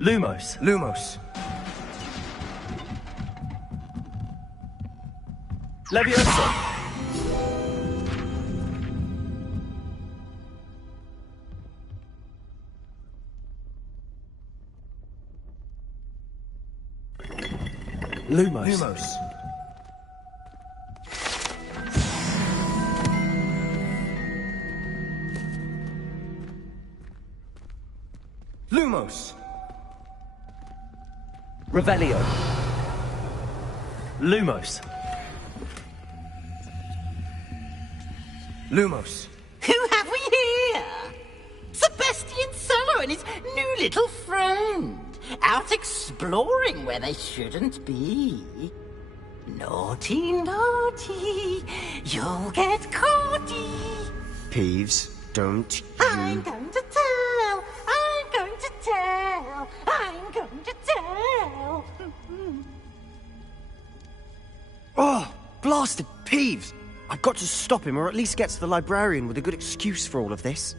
Lumos. Lumos. Leviosa. Lumos. Lumos. Lumos. Revelio. Lumos. Lumos. Who have we here? Sebastian Cello and his new little friend. Out exploring where they shouldn't be. Naughty, naughty. You'll get caughty. Peeves, don't you... I'm going to tell. I'm going to tell. I'm going to tell. Oh, blasted Peeves! I've got to stop him, or at least get to the librarian with a good excuse for all of this.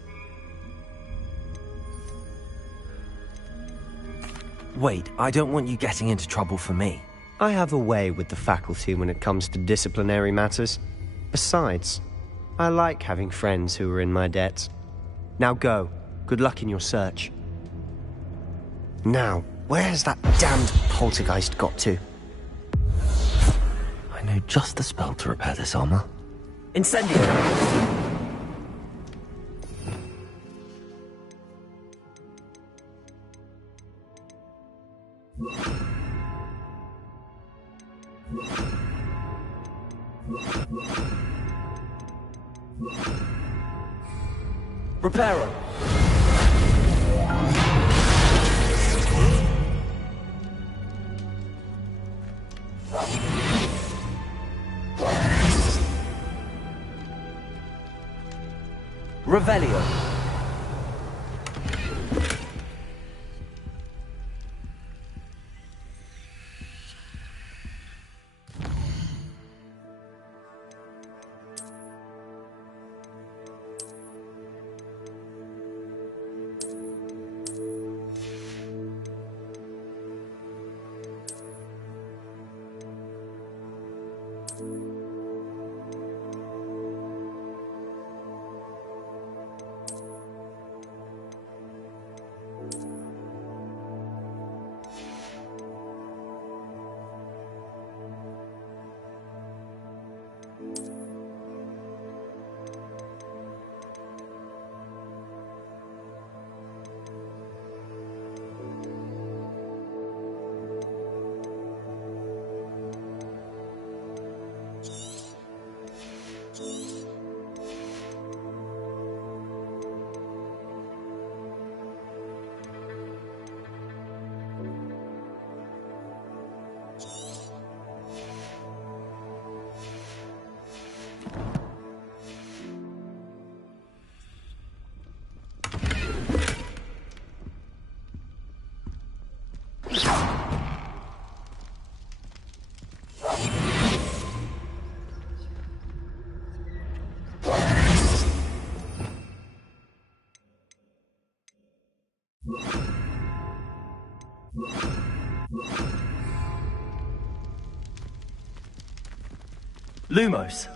Wait, I don't want you getting into trouble for me. I have a way with the faculty when it comes to disciplinary matters. Besides, I like having friends who are in my debt. Now go. Good luck in your search. Now, where's that damned poltergeist got to? I know just the spell to repair this armor. Incendio! Reparo! Revelio! Lumos.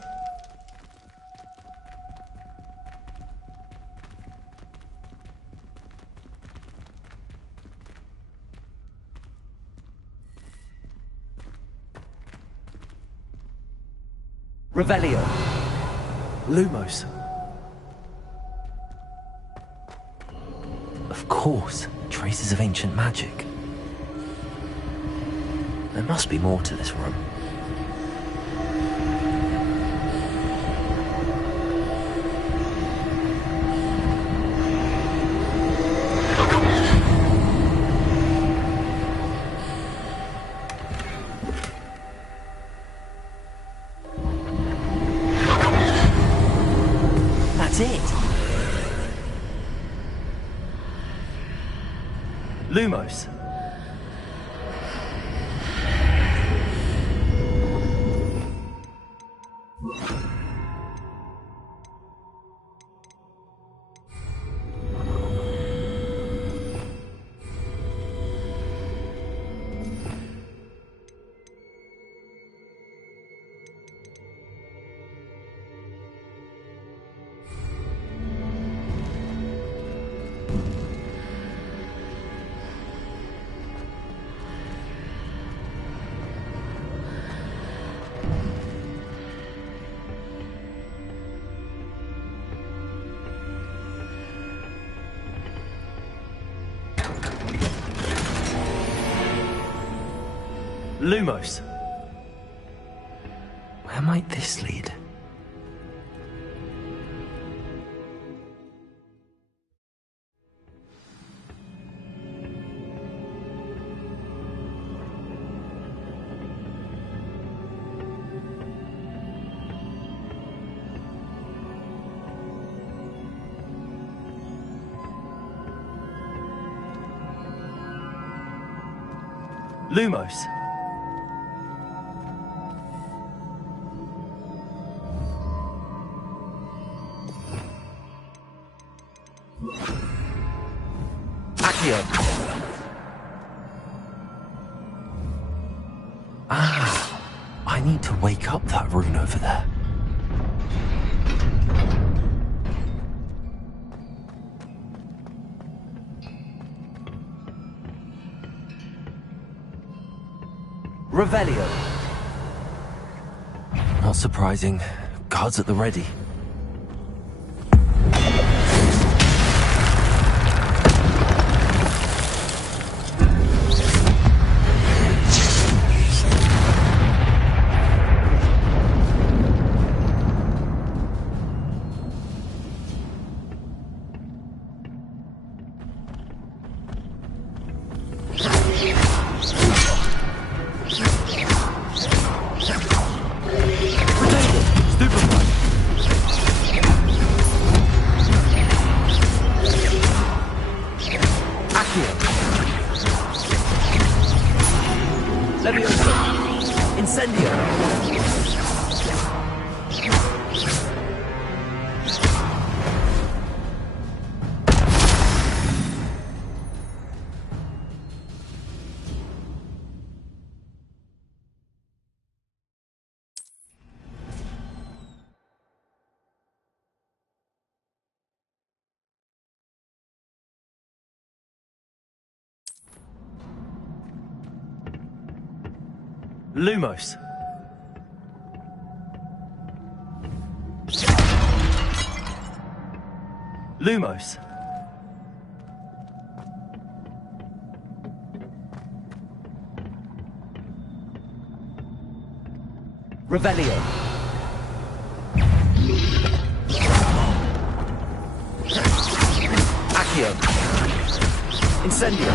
Revelio. Lumos. Of course, traces of ancient magic. There must be more to this room. That's it. Lumos. Lumos. Where might this lead? Lumos. Accio. need to wake up that rune over there. Revelio. Not surprising. Guards at the ready. Lumos. Lumos. Revelio. Accio. Incendio.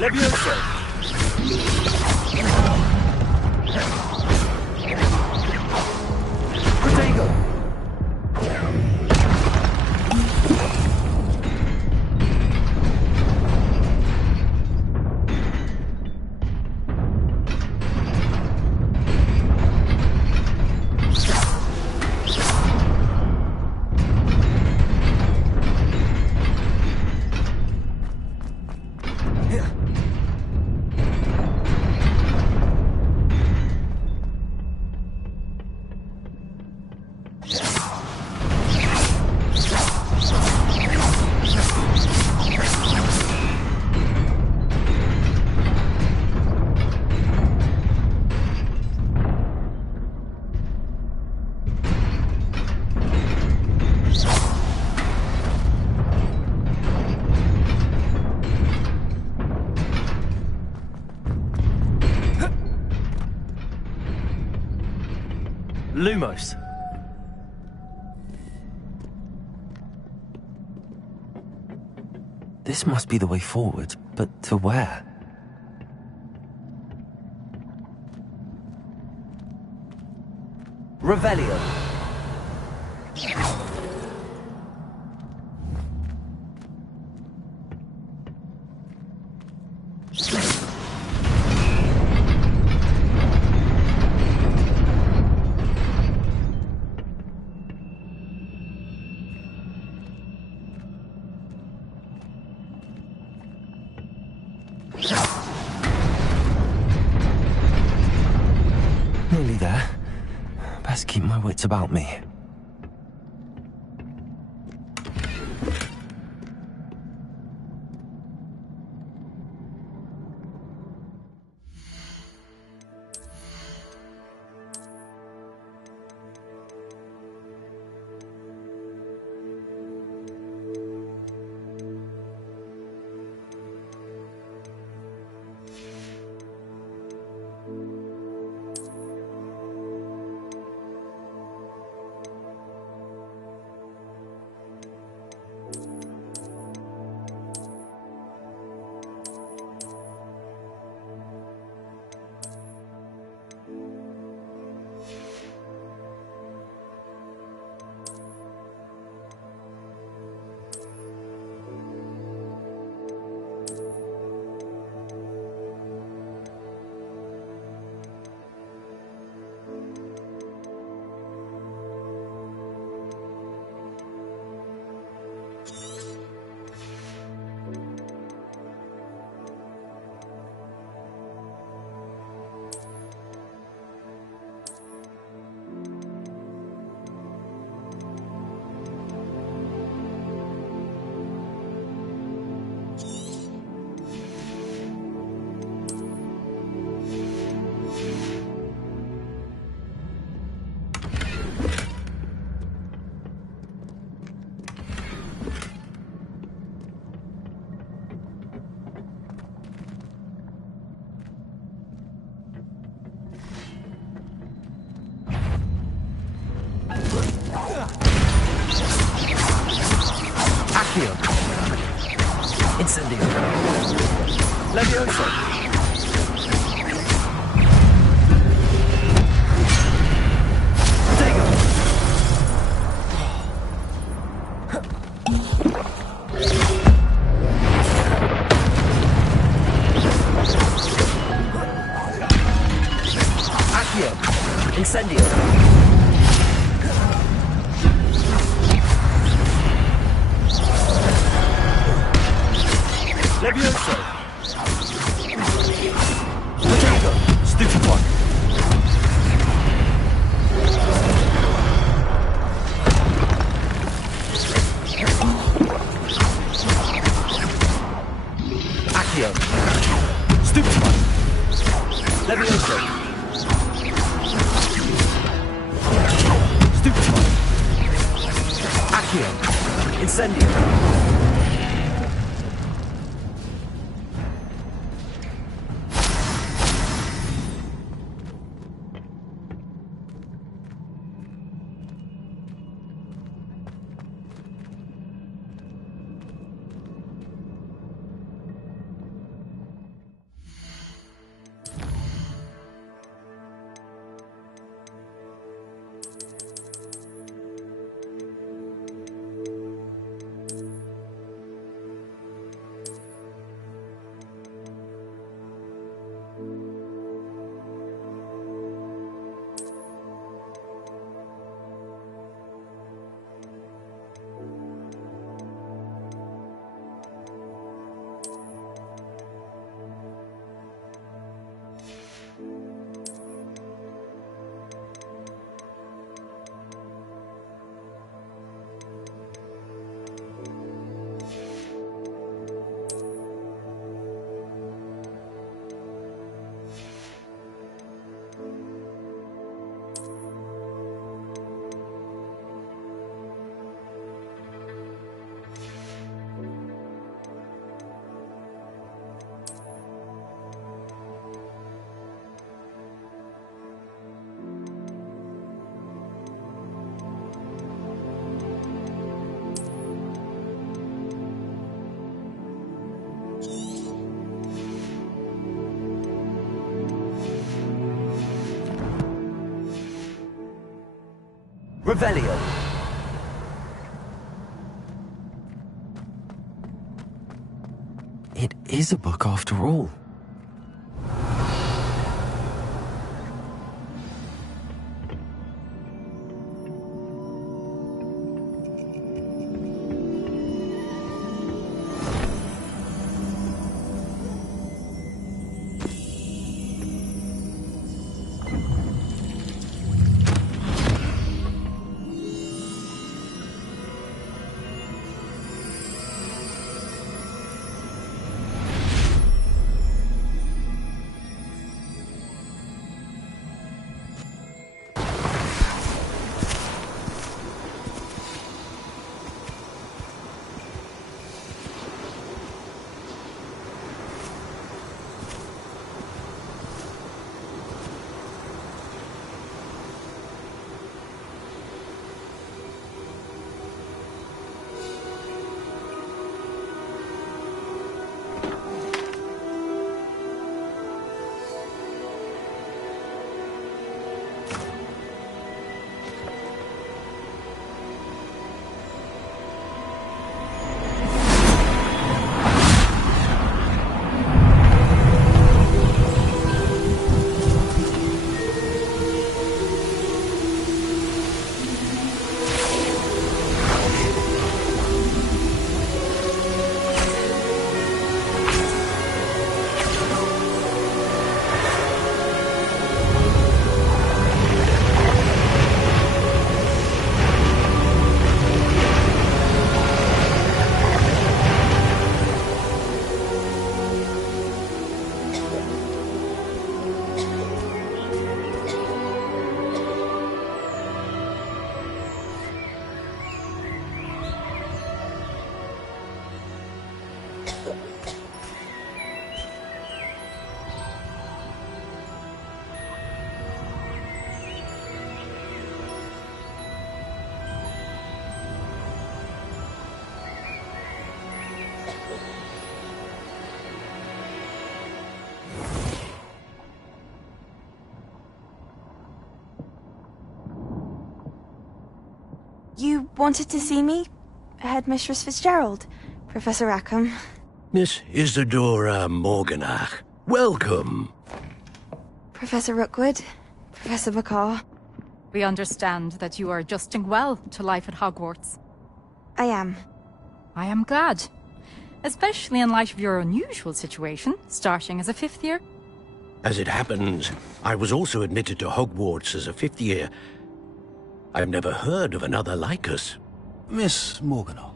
Levioso. Protego. Lumos. This must be the way forward, but to where? Revelio. Nearly there. Best keep my wits about me. Incendio. Levioso. Incendio. Levioso. Potato. Stupefy. Accio. Stupefy. Levioso. Stupefy. Accio. Incendio. Revelio. It is a book after all. You wanted to see me? Headmistress Fitzgerald, Professor Rackham. Miss Isadora Morganach, welcome. Professor Rookwood, Professor Bakar. We understand that you are adjusting well to life at Hogwarts. I am. I am glad. Especially in light of your unusual situation, starting as a 5th year. As it happens, I was also admitted to Hogwarts as a 5th year. I've never heard of another like us. Miss Morganach,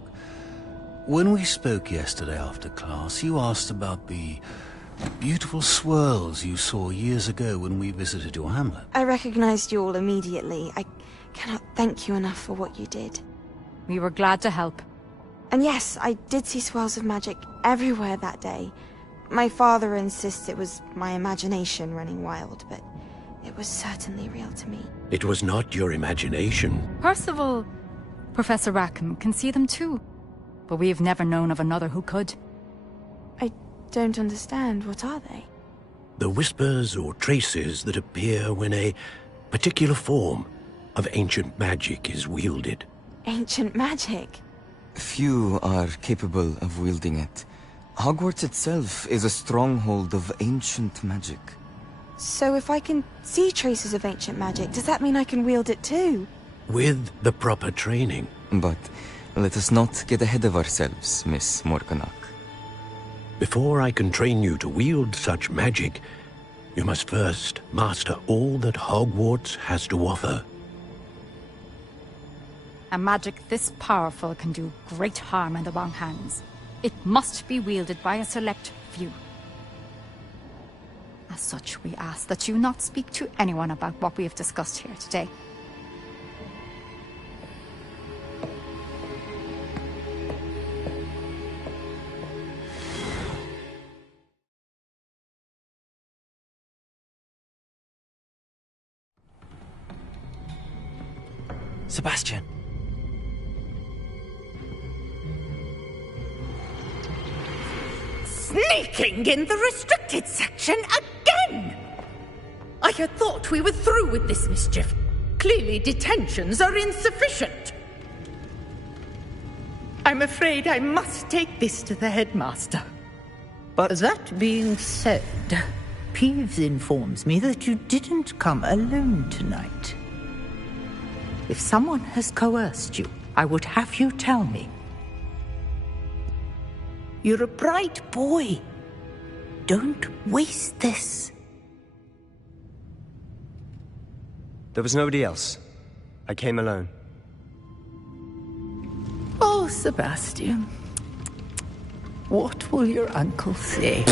when we spoke yesterday after class, you asked about the beautiful swirls you saw years ago when we visited your hamlet. I recognized you all immediately. I cannot thank you enough for what you did. We were glad to help. And yes, I did see swirls of magic everywhere that day. My father insists it was my imagination running wild, but it was certainly real to me. It was not your imagination. Percival, Professor Rackham can see them too. But we have never known of another who could. I don't understand. What are they? The whispers or traces that appear when a particular form of ancient magic is wielded. Ancient magic? Few are capable of wielding it. Hogwarts itself is a stronghold of ancient magic. So if I can see traces of ancient magic, does that mean I can wield it too? With the proper training. But let us not get ahead of ourselves, Miss Morganach. Before I can train you to wield such magic, you must first master all that Hogwarts has to offer. A magic this powerful can do great harm in the wrong hands. It must be wielded by a select few. As such, we ask that you not speak to anyone about what we have discussed here today. Sebastian. Sneaking in the restricted section again! I had thought we were through with this mischief. Clearly detentions are insufficient. I'm afraid I must take this to the headmaster. But that being said, Peeves informs me that you didn't come alone tonight. If someone has coerced you, I would have you tell me. You're a bright boy. Don't waste this. There was nobody else. I came alone. Oh, Sebastian. What will your uncle say?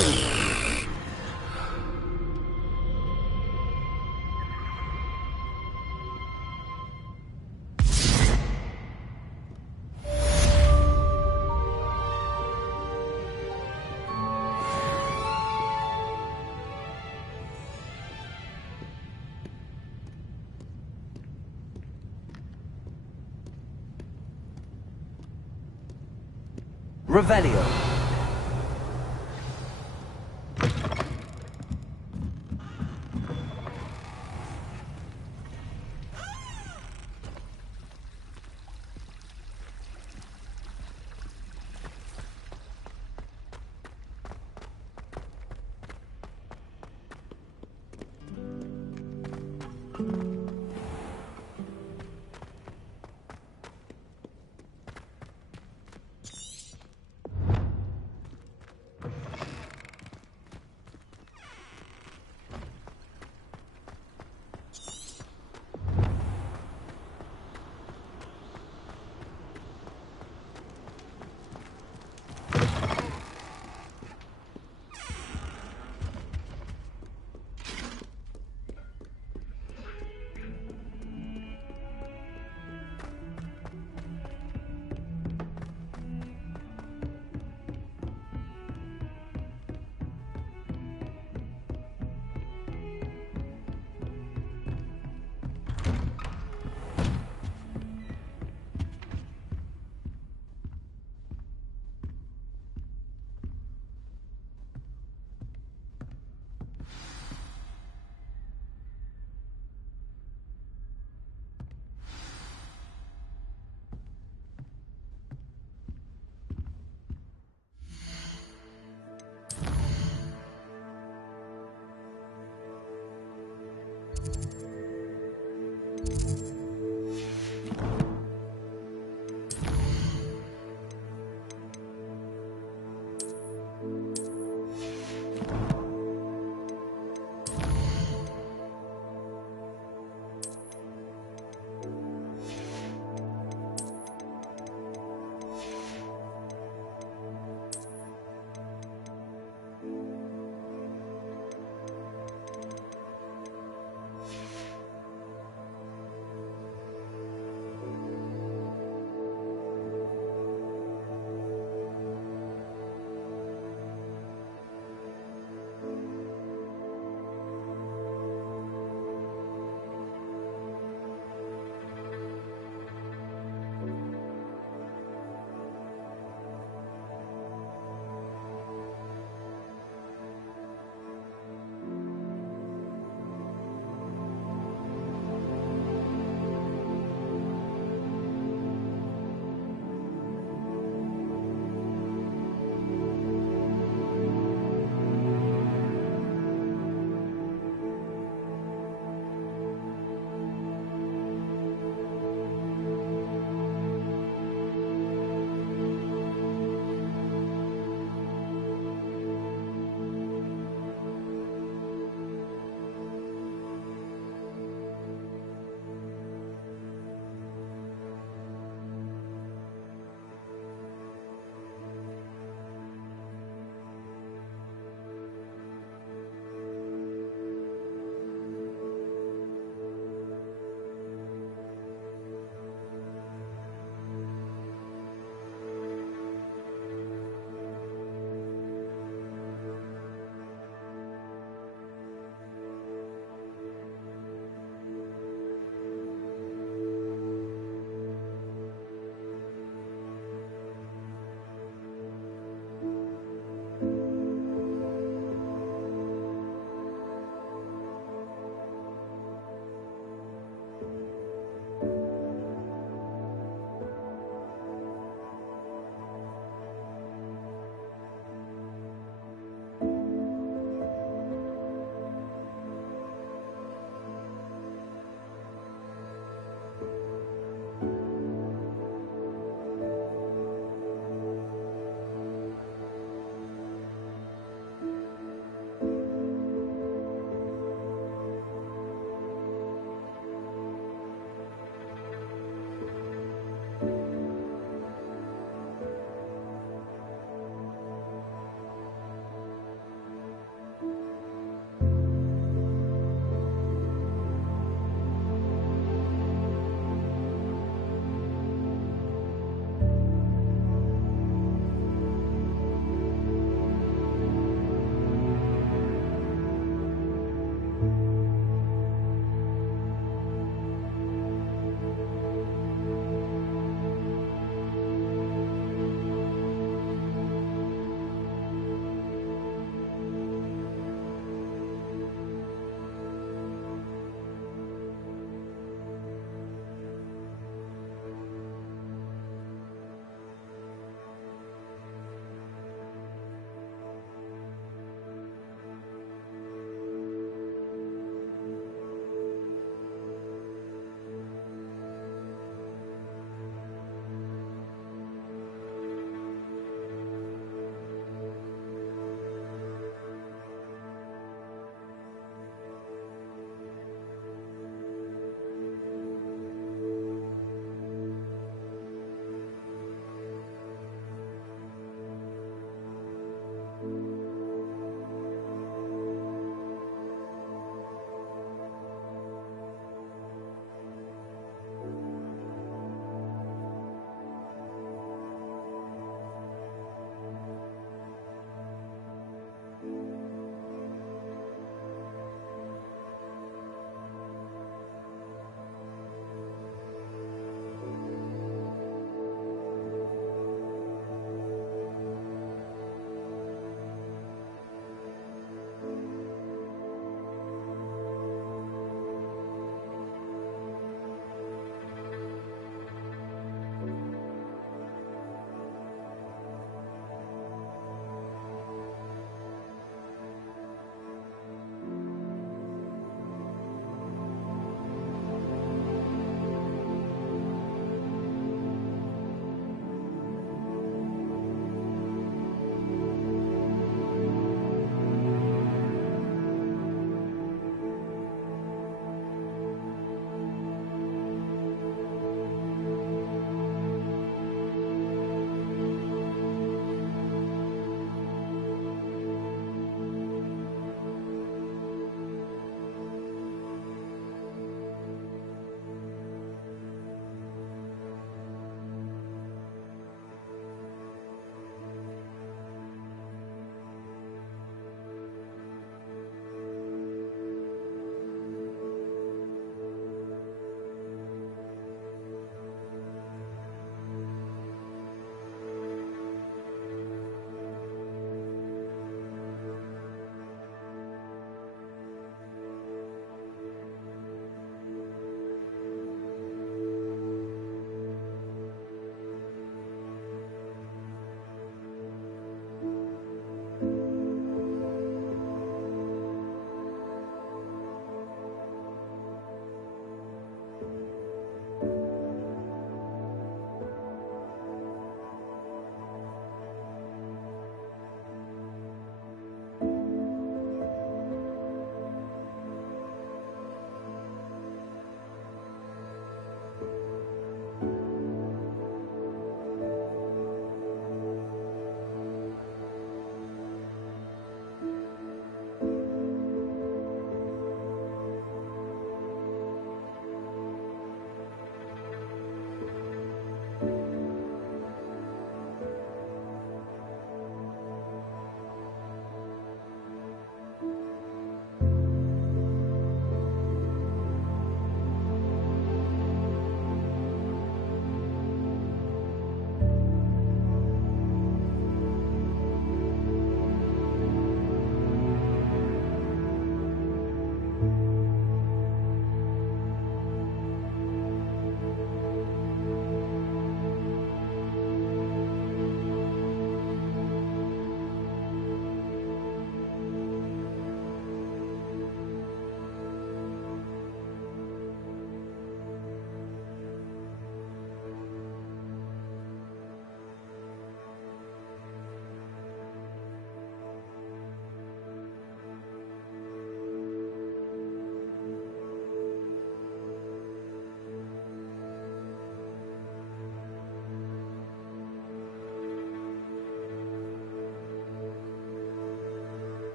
Revelio.